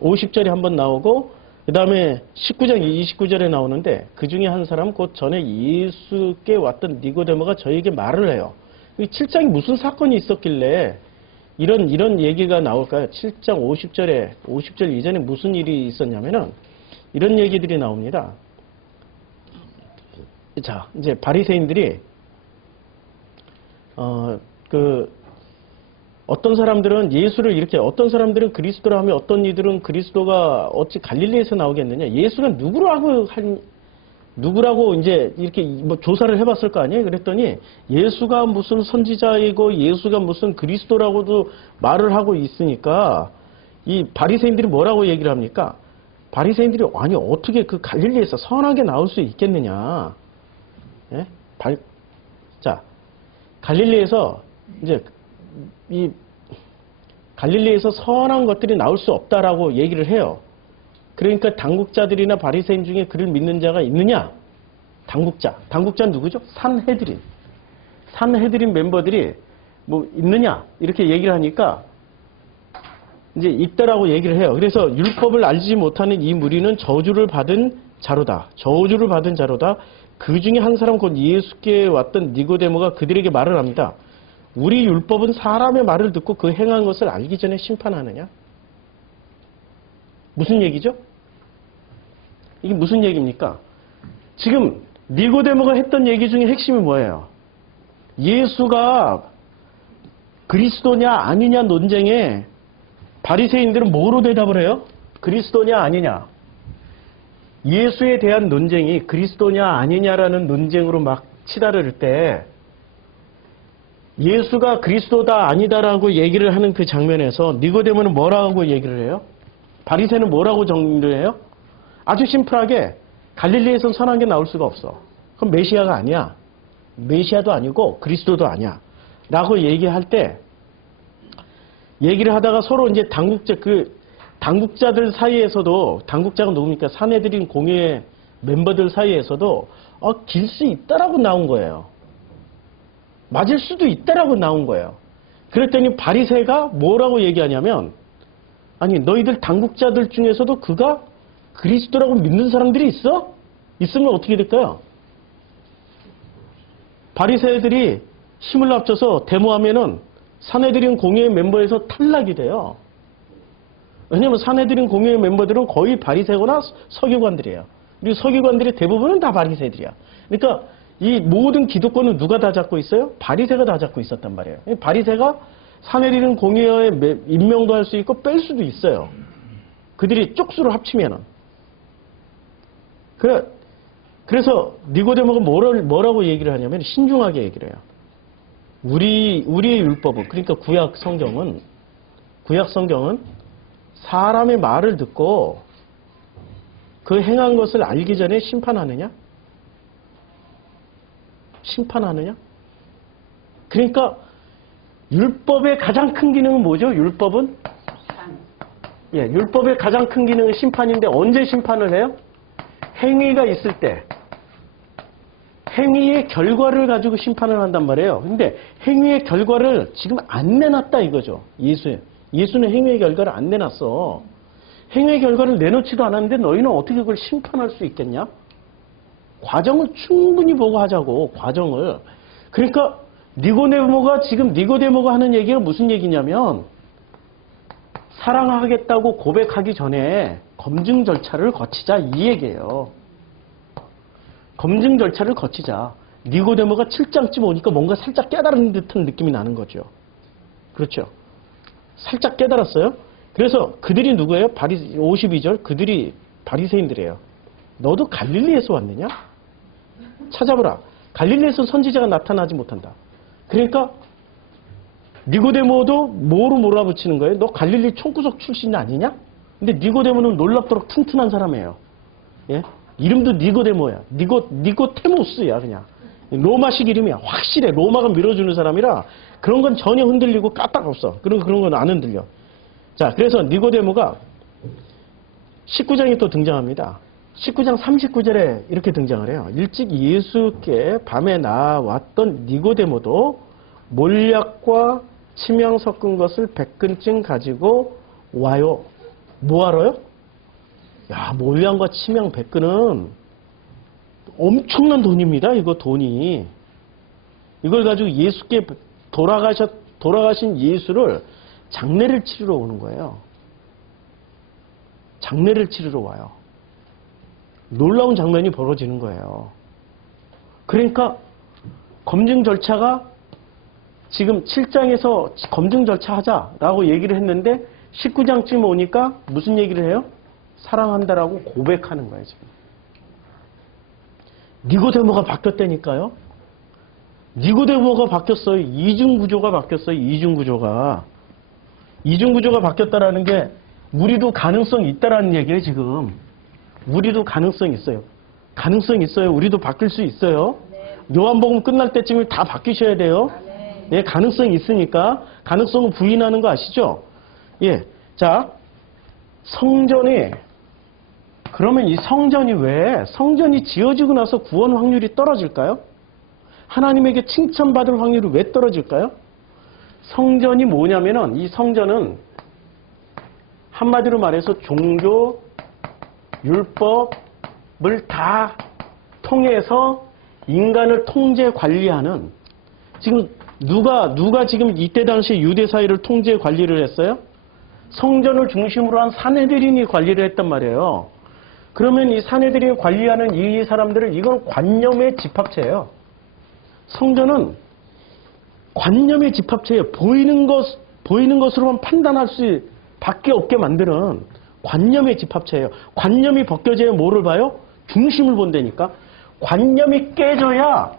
50절에 한 번 나오고 그 다음에 19장 29절에 나오는데 그 중에 한 사람 곧 전에 예수께 왔던 니고데모가 저에게 말을 해요. 이 7장이 무슨 사건이 있었길래 이런 얘기가 나올까요? 7장 50절 이전에 무슨 일이 있었냐면은 이런 얘기들이 나옵니다. 자, 이제 바리새인들이 어떤 사람들은 예수를 이렇게 어떤 사람들은 그리스도라 하면 어떤 이들은 그리스도가 어찌 갈릴리에서 나오겠느냐? 예수가 누구라고 이제 이렇게 뭐 조사를 해봤을 거 아니에요? 그랬더니 예수가 무슨 선지자이고 예수가 무슨 그리스도라고도 말을 하고 있으니까 이 바리새인들이 뭐라고 얘기를 합니까? 바리새인들이 아니 어떻게 그 갈릴리에서 선하게 나올 수 있겠느냐? 예? 자, 갈릴리에서 이제 이 갈릴리에서 선한 것들이 나올 수 없다라고 얘기를 해요. 그러니까 당국자들이나 바리새인 중에 그를 믿는 자가 있느냐? 당국자 누구죠? 산헤드린 멤버들이 뭐 있느냐 이렇게 얘기를 하니까 이제 있다라고 얘기를 해요. 그래서 율법을 알지 못하는 이 무리는 저주를 받은 자로다. 그 중에 한 사람 곧 예수께 왔던 니고데모가 그들에게 말을 합니다. 우리 율법은 사람의 말을 듣고 그 행한 것을 알기 전에 심판하느냐? 무슨 얘기죠? 이게 무슨 얘기입니까? 지금 니고데모가 했던 얘기 중에 핵심이 뭐예요? 예수가 그리스도냐 아니냐 논쟁에 바리새인들은 뭐로 대답을 해요? 그리스도냐 아니냐. 예수에 대한 논쟁이 그리스도냐 아니냐라는 논쟁으로 막 치달을 때 예수가 그리스도다 아니다라고 얘기를 하는 그 장면에서 니고데모는 뭐라고 얘기를 해요? 바리새인은 뭐라고 정리를 해요? 아주 심플하게 갈릴리에선 선한 게 나올 수가 없어. 그럼 메시아가 아니야. 메시아도 아니고 그리스도도 아니야. 라고 얘기할 때 얘기를 하다가 서로 이제 당국자들 사이에서도 당국자가 누굽니까? 산헤드린 공회 멤버들 사이에서도 길 수 있다라고 나온 거예요. 맞을 수도 있다라고 나온 거예요. 그랬더니 바리새가 뭐라고 얘기하냐면 아니 너희들 당국자들 중에서도 그가 그리스도라고 믿는 사람들이 있어? 있으면 어떻게 될까요? 바리새들이 힘을 합쳐서 데모하면은 산헤드린 공회의 멤버에서 탈락이 돼요. 왜냐하면 산헤드린 공회의 멤버들은 거의 바리새거나 서기관들이에요. 그리고 서기관들의 대부분은 다 바리새들이야. 그러니까 이 모든 기득권은 누가 다 잡고 있어요? 바리새가 다 잡고 있었단 말이에요. 바리새가 산헤드린 공회에 임명도 할 수 있고 뺄 수도 있어요. 그들이 쪽수를 합치면은. 그래서 니고데모가 뭐라고 얘기를 하냐면 신중하게 얘기를 해요. 우리의 율법은 그러니까 구약 성경은 사람의 말을 듣고 그 행한 것을 알기 전에 심판하느냐? 그러니까 율법의 가장 큰 기능은 뭐죠? 율법은? 율법의 가장 큰 기능은 심판인데 언제 심판을 해요? 행위가 있을 때. 행위의 결과를 가지고 심판을 한단 말이에요. 근데 행위의 결과를 지금 안 내놨다 이거죠. 예수는 행위의 결과를 안 내놨어. 행위의 결과를 내놓지도 않았는데 너희는 어떻게 그걸 심판할 수 있겠냐? 과정을 충분히 보고 하자고, 과정을. 그러니까 니고데모가 하는 얘기가 무슨 얘기냐면 사랑하겠다고 고백하기 전에 검증 절차를 거치자 이 얘기예요. 검증 절차를 거치자. 니고데모가 7장쯤 오니까 뭔가 살짝 깨달은 듯한 느낌이 나는 거죠. 그렇죠. 살짝 깨달았어요. 그래서 그들이 누구예요? 52절 그들이 바리새인들이에요. 너도 갈릴리에서 왔느냐? 찾아보라. 갈릴리에서 선지자가 나타나지 못한다. 그러니까 니고데모도 뭐로 몰아붙이는 거예요? 너 갈릴리 총구석 출신 아니냐? 근데 니고데모는 놀랍도록 튼튼한 사람이에요. 예? 이름도 니고데모야. 니고테모스야 그냥. 로마식 이름이야. 확실해. 로마가 밀어주는 사람이라 그런 건 전혀 흔들리고 까딱 없어. 그런 건 안 흔들려. 자, 그래서 니고데모가 19장에 또 등장합니다. 19장 39절에 이렇게 등장을 해요. 일찍 예수께 밤에 나왔던 니고데모도 몰약과 치명 섞은 것을 100근쯤 가지고 와요. 뭐하러요? 야, 몰약과 치명 100근은 엄청난 돈입니다. 이거 돈이. 이걸 가지고 예수께 돌아가신 예수를 장례를 치르러 오는 거예요. 장례를 치르러 와요. 놀라운 장면이 벌어지는 거예요. 그러니까 검증 절차가 지금 7장에서 검증 절차 하자라고 얘기를 했는데 19장쯤 오니까 무슨 얘기를 해요? 사랑한다라고 고백하는 거예요. 지금. 니고데모가 바뀌었다니까요. 니고데모가 바뀌었어요. 이중구조가 바뀌었어요. 이중구조가 바뀌었다라는 게 우리도 가능성이 있다라는 얘기예요. 지금. 우리도 가능성이 있어요. 가능성이 있어요. 우리도 바뀔 수 있어요. 네. 요한복음 끝날 때쯤에 다 바뀌셔야 돼요. 네, 가능성이 있으니까. 가능성을 부인하는 거 아시죠? 예. 자, 성전에 그러면 이 성전이 왜 성전이 지어지고 나서 구원 확률이 떨어질까요? 하나님에게 칭찬받을 확률이 왜 떨어질까요? 성전이 뭐냐면은 이 성전은 한마디로 말해서 종교, 율법을 다 통해서 인간을 통제 관리하는 지금 누가 지금 이때 당시 유대 사회를 통제 관리를 했어요? 성전을 중심으로 한 산헤드린이 관리를 했단 말이에요. 그러면 이 산헤드린이 관리하는 이 사람들을 이건 관념의 집합체예요. 성전은 관념의 집합체예요. 보이는 것으로만 판단할 수밖에 없게 만드는 관념의 집합체예요. 관념이 벗겨져야 뭐를 봐요? 중심을 본다니까. 관념이 깨져야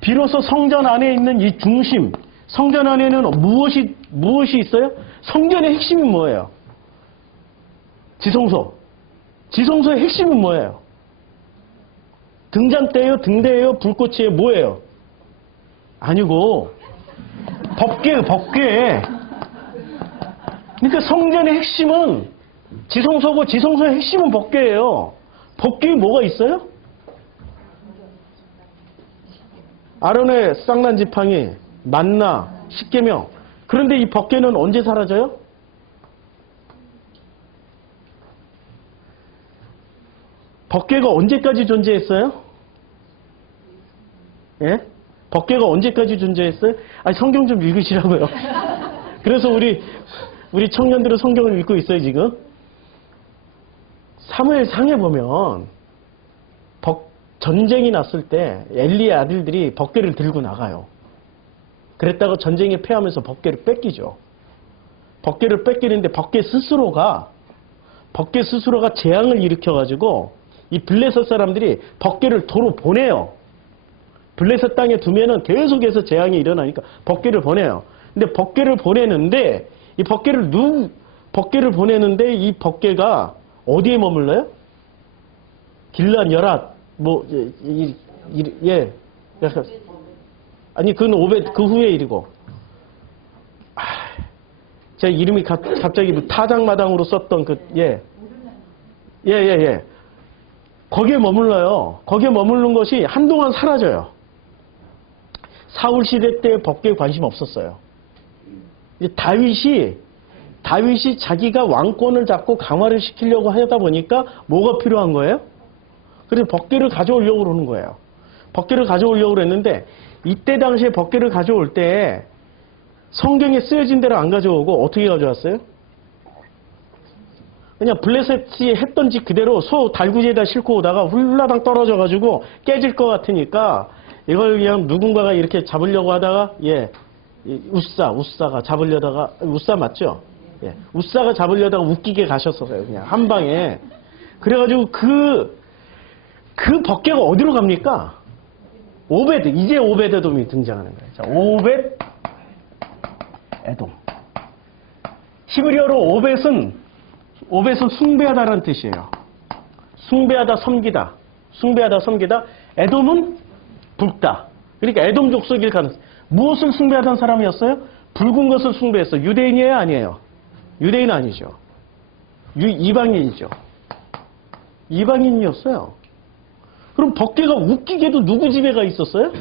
비로소 성전 안에 있는 이 중심, 성전 안에는 무엇이 있어요? 성전의 핵심이 뭐예요? 지성소. 지성소의 핵심은 뭐예요? 등잔대예요? 등대예요? 불꽃이에요? 뭐예요? 아니고 법궤예요. 법궤. 그러니까 성전의 핵심은 지성소고 지성소의 핵심은 법궤예요. 법궤에 뭐가 있어요? 아론의 쌍난 지팡이, 만나, 십계명. 그런데 이 법궤는 언제 사라져요? 법궤가 언제까지 존재했어요? 예? 법궤가 언제까지 존재했어요? 아니, 성경 좀 읽으시라고요. 그래서 우리 청년들은 성경을 읽고 있어요, 지금. 사무엘상에 보면 전쟁이 났을 때 엘리의 아들들이 법궤를 들고 나가요. 그랬다가 전쟁에 패하면서 법궤를 뺏기죠. 법궤를 뺏기는데 법궤 스스로가 재앙을 일으켜가지고 이 블레셋 사람들이 법궤를 도로 보내요. 블레셋 땅에 두면은 계속해서 재앙이 일어나니까 법궤를 보내요. 근데 법궤를 보내는데 이 법궤를 보내는데 이 법궤가 어디에 머물러요? 길란, 여랏, 아니, 그건 그 후의 일이고. 제 이름이 갑자기 타작마당으로 썼던 거기에 머물러요. 거기에 머무른 것이 한동안 사라져요. 사울 시대 때 법궤에 관심 없었어요. 다윗이 자기가 왕권을 잡고 강화를 시키려고 하다 보니까 뭐가 필요한 거예요? 그래서 법궤를 가져오려고 그러는 거예요. 법궤를 가져오려고 그랬는데 이때 당시에 법궤를 가져올 때 성경에 쓰여진 대로 안 가져오고 어떻게 가져왔어요? 그냥 블레셋이 했던 짓 그대로 소 달구지에다 싣고 오다가 훌라당 떨어져가지고 깨질 것 같으니까 이걸 그냥 누군가가 이렇게 잡으려고 하다가 우사가 잡으려다가 우사 맞죠? 예, 우사가 잡으려다가 웃기게 가셨어요. 그냥 한 방에. 그래가지고 그 법궤가 어디로 갑니까? 이제 오벳에돔이 등장하는 거예요. 자, 오벳에돔. 히브리어로 오벳은 숭배하다라는 뜻이에요. 숭배하다, 섬기다. 숭배하다, 섬기다. 에돔은 붉다. 그러니까 에돔 족속일 가능성. 무엇을 숭배하던 사람이었어요? 붉은 것을 숭배했어요. 유대인이에요? 아니에요? 유대인 아니죠. 이방인이죠. 이방인이었어요. 그럼 법궤가 웃기게도 누구 집에 가 있었어요?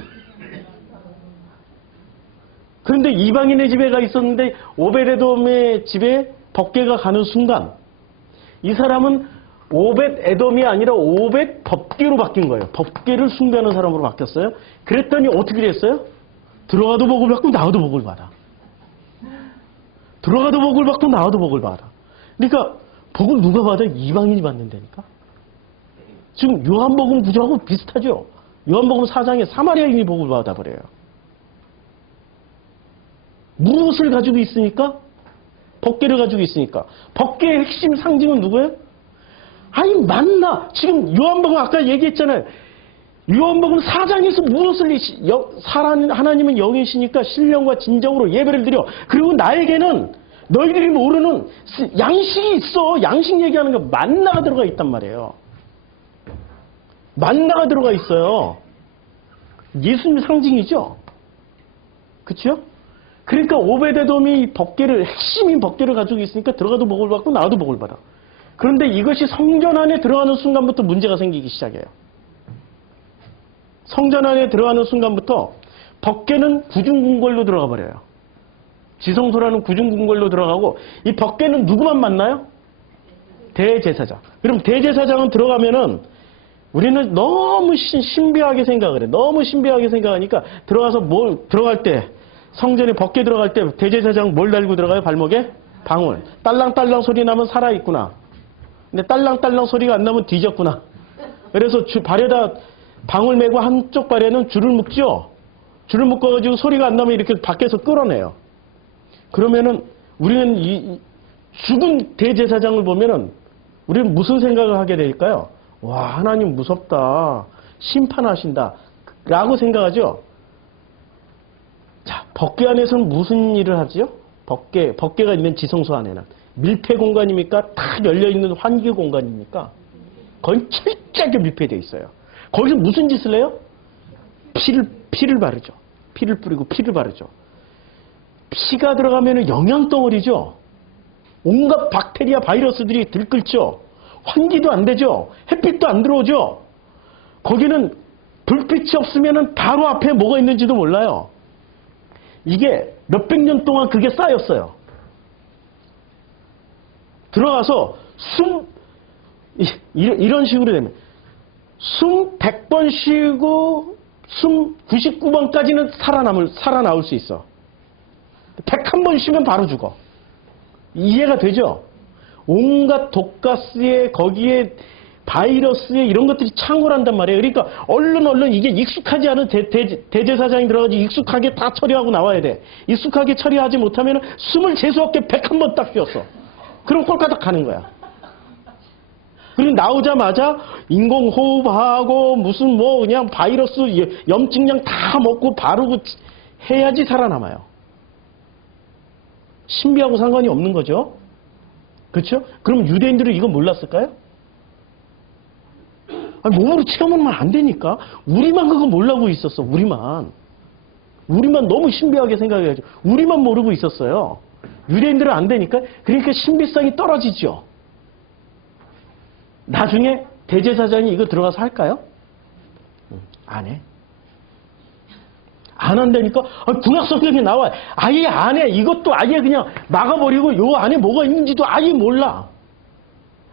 그런데 이방인의 집에 가 있었는데 오벳에돔의 집에 법궤가 가는 순간 이 사람은 오벳에돔이 아니라 오벳 법궤로 바뀐 거예요. 법궤를 숭배하는 사람으로 바뀌었어요. 그랬더니 어떻게 됐어요? 들어가도 복을 받고 나와도 복을 받아. 들어가도 복을 받고 나와도 복을 받아. 그러니까 복을 누가 받아? 이방인이 받는다니까. 지금 요한복음 구조하고 비슷하죠. 요한복음 4장에 사마리아인이 복을 받아버려요. 무엇을 가지고 있으니까? 법궤를 가지고 있으니까. 법궤의 핵심 상징은 누구예요? 아니 만나. 지금 요한복음 아까 얘기했잖아요. 요한복음 4장에서 무엇을 하나님은 영이시니까 신령과 진정으로 예배를 드려. 그리고 나에게는 너희들이 모르는 양식이 있어. 양식 얘기하는 거 만나가 들어가 있단 말이에요. 만나가 들어가 있어요. 예수님 상징이죠. 그렇죠? 그러니까 오벳에돔이 핵심인 법궤를 가지고 있으니까 들어가도 복을 받고 나와도 복을 받아. 그런데 이것이 성전 안에 들어가는 순간부터 문제가 생기기 시작해요. 성전 안에 들어가는 순간부터 법궤는 구중궁궐로 들어가 버려요. 지성소라는 구중궁궐로 들어가고 이 법궤는 누구만 만나요? 대제사장. 그럼 대제사장은 들어가면은 우리는 너무 신비하게 생각을 해. 너무 신비하게 생각하니까 들어가서 들어갈 때 성전에 법궤 들어갈 때 대제사장 뭘 달고 들어가요? 발목에? 방울. 딸랑딸랑 소리 나면 살아있구나. 근데 딸랑딸랑 소리가 안 나면 뒤졌구나. 그래서 발에다 방울 메고 한쪽 발에는 줄을 묶죠. 줄을 묶어가지고 소리가 안 나면 이렇게 밖에서 끌어내요. 그러면은 우리는 이 죽은 대제사장을 보면은 우리는 무슨 생각을 하게 될까요? 와, 하나님 무섭다. 심판하신다. 라고 생각하죠. 자, 법궤 안에서는 무슨 일을 하죠? 법궤가 있는 지성소 안에는 밀폐 공간입니까? 딱 열려있는 환기 공간입니까? 거의 철저하게 밀폐되어 있어요. 거기서 무슨 짓을 해요? 피를 바르죠. 피를 뿌리고 피를 바르죠. 피가 들어가면 영양덩어리죠. 온갖 박테리아, 바이러스들이 들끓죠. 환기도 안 되죠. 햇빛도 안 들어오죠. 거기는 불빛이 없으면 바로 앞에 뭐가 있는지도 몰라요. 이게 몇백 년 동안 그게 쌓였어요. 들어가서 이런 식으로 되면 숨 100번 쉬고 숨 99번까지는 살아나올 수 있어. 101번 쉬면 바로 죽어. 이해가 되죠? 온갖 독가스에 거기에 바이러스에 이런 것들이 창궐한단 말이에요. 그러니까 얼른 이게 익숙하지 않은 대제사장이 들어가서 익숙하게 다 처리하고 나와야 돼. 익숙하게 처리하지 못하면 숨을 재수없게 101번 딱 쉬었어. 그럼 꼴까닥 가는 거야. 그리고 나오자마자 인공호흡하고 무슨 그냥 바이러스 염증약 다 먹고 바르고 해야지 살아남아요. 신비하고 상관이 없는 거죠. 그렇죠? 그럼 유대인들은 이거 몰랐을까요? 아니, 몸으로 체험하면 안 되니까. 우리만 그거 모르고 있었어. 우리만 너무 신비하게 생각해가지고 우리만 모르고 있었어요. 유대인들은 안 되니까. 그러니까 신비성이 떨어지죠. 나중에 대제사장이 이거 들어가서 할까요? 안 해. 안 한다니까? 구약 성경에 나와. 아예 안 해. 이것도 아예 그냥 막아버리고 요 안에 뭐가 있는지도 아예 몰라.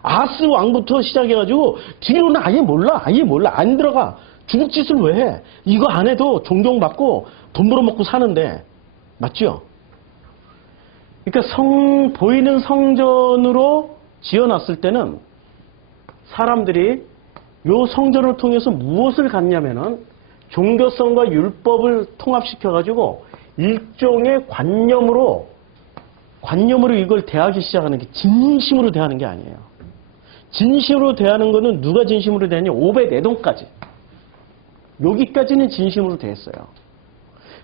아스 왕부터 시작해가지고 뒤로는 아예 몰라. 안 들어가. 죽을 짓을 왜 해? 이거 안 해도 존경받고 돈 벌어먹고 사는데. 맞죠? 그러니까 보이는 성전으로 지어놨을 때는 사람들이 요 성전을 통해서 무엇을 갖냐면은 종교성과 율법을 통합시켜가지고 일종의 관념으로 이걸 대하기 시작하는 게 진심으로 대하는 게 아니에요. 진심으로 대하는 거는 누가 진심으로 대하냐? 오벳에돔까지. 여기까지는 진심으로 대했어요.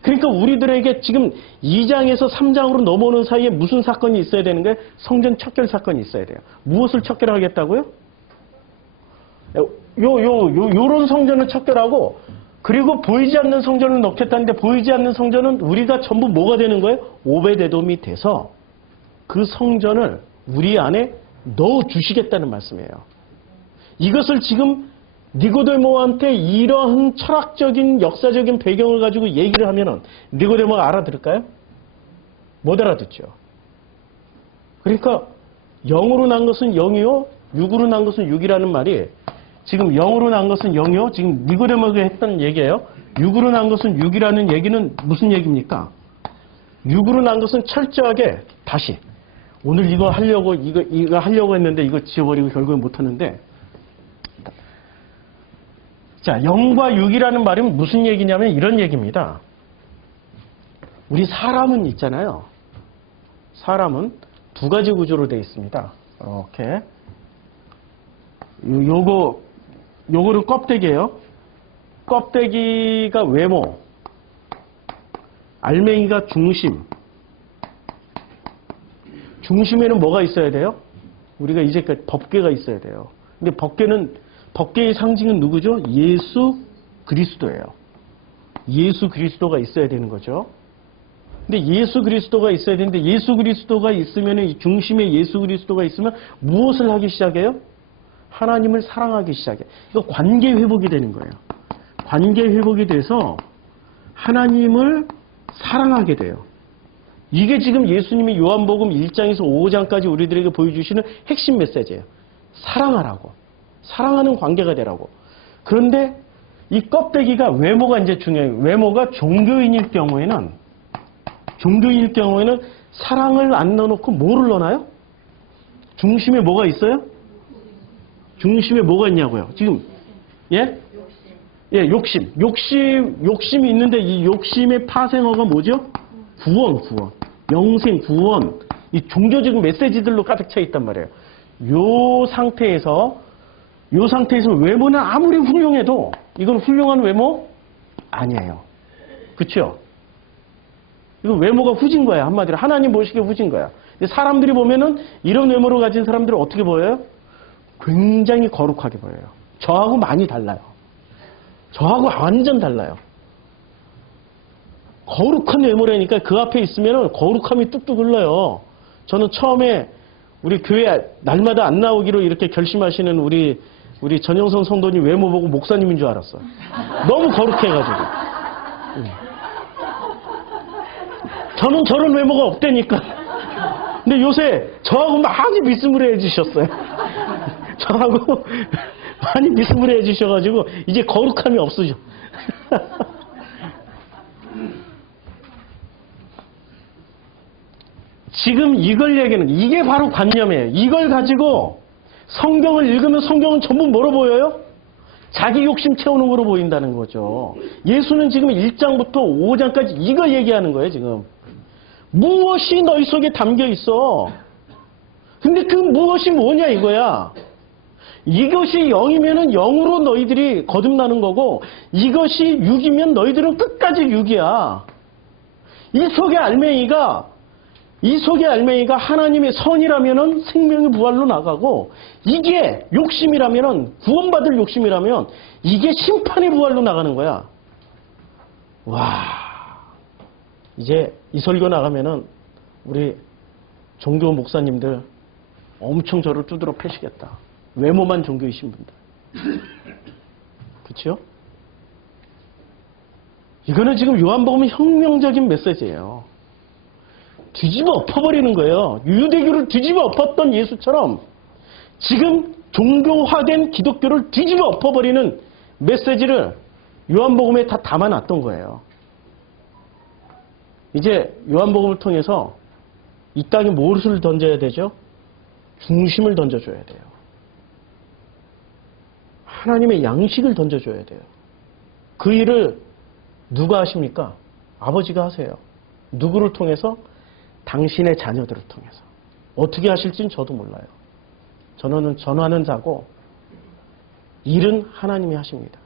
그러니까 우리들에게 지금 2장에서 3장으로 넘어오는 사이에 무슨 사건이 있어야 되는 거예요? 성전 척결 사건이 있어야 돼요. 무엇을 척결하겠다고요? 요런 성전을 척결하고 그리고 보이지 않는 성전을 넣겠다는데 보이지 않는 성전은 우리가 전부 뭐가 되는 거예요? 오벳에돔이 돼서 그 성전을 우리 안에 넣어주시겠다는 말씀이에요. 이것을 지금 니고데모한테 이러한 철학적인 역사적인 배경을 가지고 얘기를 하면은 니고데모가 알아들을까요? 못 알아듣죠. 그러니까 영으로 난 것은 영이요, 육으로 난 것은 육이라는 말이 지금 영으로 난 것은 영이요. 지금 니고데모가 했던 얘기예요. 육으로 난 것은 육이라는 얘기는 무슨 얘기입니까? 육으로 난 것은 철저하게 다시 오늘 이거 하려고 했는데 이거 지워버리고 결국에 못하는데 자, 영과 육이라는 말이 무슨 얘기냐면 이런 얘기입니다. 우리 사람은 있잖아요. 사람은 두 가지 구조로 되어 있습니다. 이렇게 요거는 껍데기예요. 껍데기가 외모, 알맹이가 중심. 중심에는 뭐가 있어야 돼요? 우리가 이제까지 법궤가 있어야 돼요. 근데 법궤의 상징은 누구죠? 예수 그리스도예요. 예수 그리스도가 있어야 되는 거죠. 근데 예수 그리스도가 있어야 되는데 예수 그리스도가 있으면 이 중심에 예수 그리스도가 있으면 무엇을 하기 시작해요? 하나님을 사랑하기 시작해. 이거 관계 회복이 되는 거예요. 관계 회복이 돼서 하나님을 사랑하게 돼요. 이게 지금 예수님이 요한복음 1장에서 5장까지 우리들에게 보여주시는 핵심 메시지예요. 사랑하라고. 사랑하는 관계가 되라고. 그런데 이 껍데기가 외모가 이제 중요해요. 외모가 종교인일 경우에는 사랑을 안 넣어놓고 뭐를 넣나요? 중심에 뭐가 있어요? 중심에 뭐가 있냐고요? 지금 예? 예, 욕심이 있는데 이 욕심의 파생어가 뭐죠? 구원, 영생, 구원. 이 종교적 메시지들로 가득 차 있단 말이에요. 요 상태에서 외모는 아무리 훌륭해도 이건 훌륭한 외모 아니에요. 그렇죠? 이거 외모가 후진 거야. 한마디로 하나님 보시기에 후진 거야. 사람들이 보면은 이런 외모를 가진 사람들은 어떻게 보여요? 굉장히 거룩하게 보여요. 저하고 많이 달라요. 저하고 완전 달라요. 거룩한 외모라니까 그 앞에 있으면 거룩함이 뚝뚝 흘러요. 저는 처음에 우리 교회 날마다 안 나오기로 이렇게 결심하시는 우리 전영선 성도님 외모 보고 목사님인 줄 알았어요. 너무 거룩해가지고. 저는 저런 외모가 없다니까. 근데 요새 저하고 많이 미스물해 해주셨어요. 저하고 많이 미스물해 해주셔가지고 이제 거룩함이 없으죠. 지금 이걸 얘기하는 이게 바로 관념이에요. 이걸 가지고 성경을 읽으면 성경은 전부 뭐로 보여요? 자기 욕심 채우는 거로 보인다는 거죠. 예수는 지금 1장부터 5장까지 이거 얘기하는 거예요, 지금. 무엇이 너희 속에 담겨 있어? 근데 그 무엇이 뭐냐 이거야. 이것이 0이면은 0으로 너희들이 거듭나는 거고 이것이 6이면 너희들은 끝까지 6이야. 이 속의 알맹이가 하나님의 선이라면은 생명의 부활로 나가고 이게 욕심이라면은 구원받을 욕심이라면 이게 심판의 부활로 나가는 거야. 와, 이제 이 설교 나가면은 우리 종교 목사님들 엄청 저를 두드러 패시겠다. 외모만 종교이신 분들. 그렇죠? 이거는 지금 요한복음의 혁명적인 메시지예요. 뒤집어 엎어버리는 거예요. 유대교를 뒤집어 엎었던 예수처럼 지금 종교화된 기독교를 뒤집어 엎어버리는 메시지를 요한복음에 다 담아놨던 거예요. 이제 요한복음을 통해서 이 땅에 무엇을 던져야 되죠? 중심을 던져줘야 돼요. 하나님의 양식을 던져줘야 돼요. 그 일을 누가 하십니까? 아버지가 하세요. 누구를 통해서? 당신의 자녀들을 통해서. 어떻게 하실지는 저도 몰라요. 저는 전하는 자고 일은 하나님이 하십니다.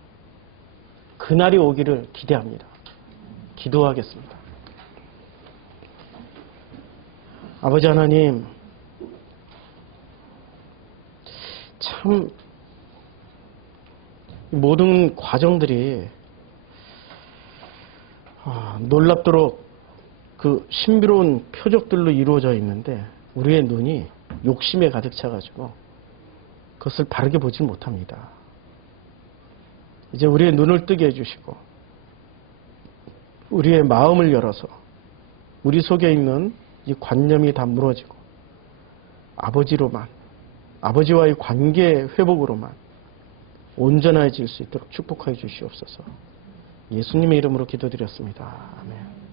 그날이 오기를 기대합니다. 기도하겠습니다. 아버지 하나님, 참 모든 과정들이 놀랍도록 그 신비로운 표적들로 이루어져 있는데 우리의 눈이 욕심에 가득 차가지고 그것을 바르게 보지 못합니다. 이제 우리의 눈을 뜨게 해주시고 우리의 마음을 열어서 우리 속에 있는 이 관념이 다 무너지고 아버지와의 관계 회복으로만 온전해질 수 있도록 축복하여 주시옵소서. 예수님의 이름으로 기도드렸습니다. 아멘.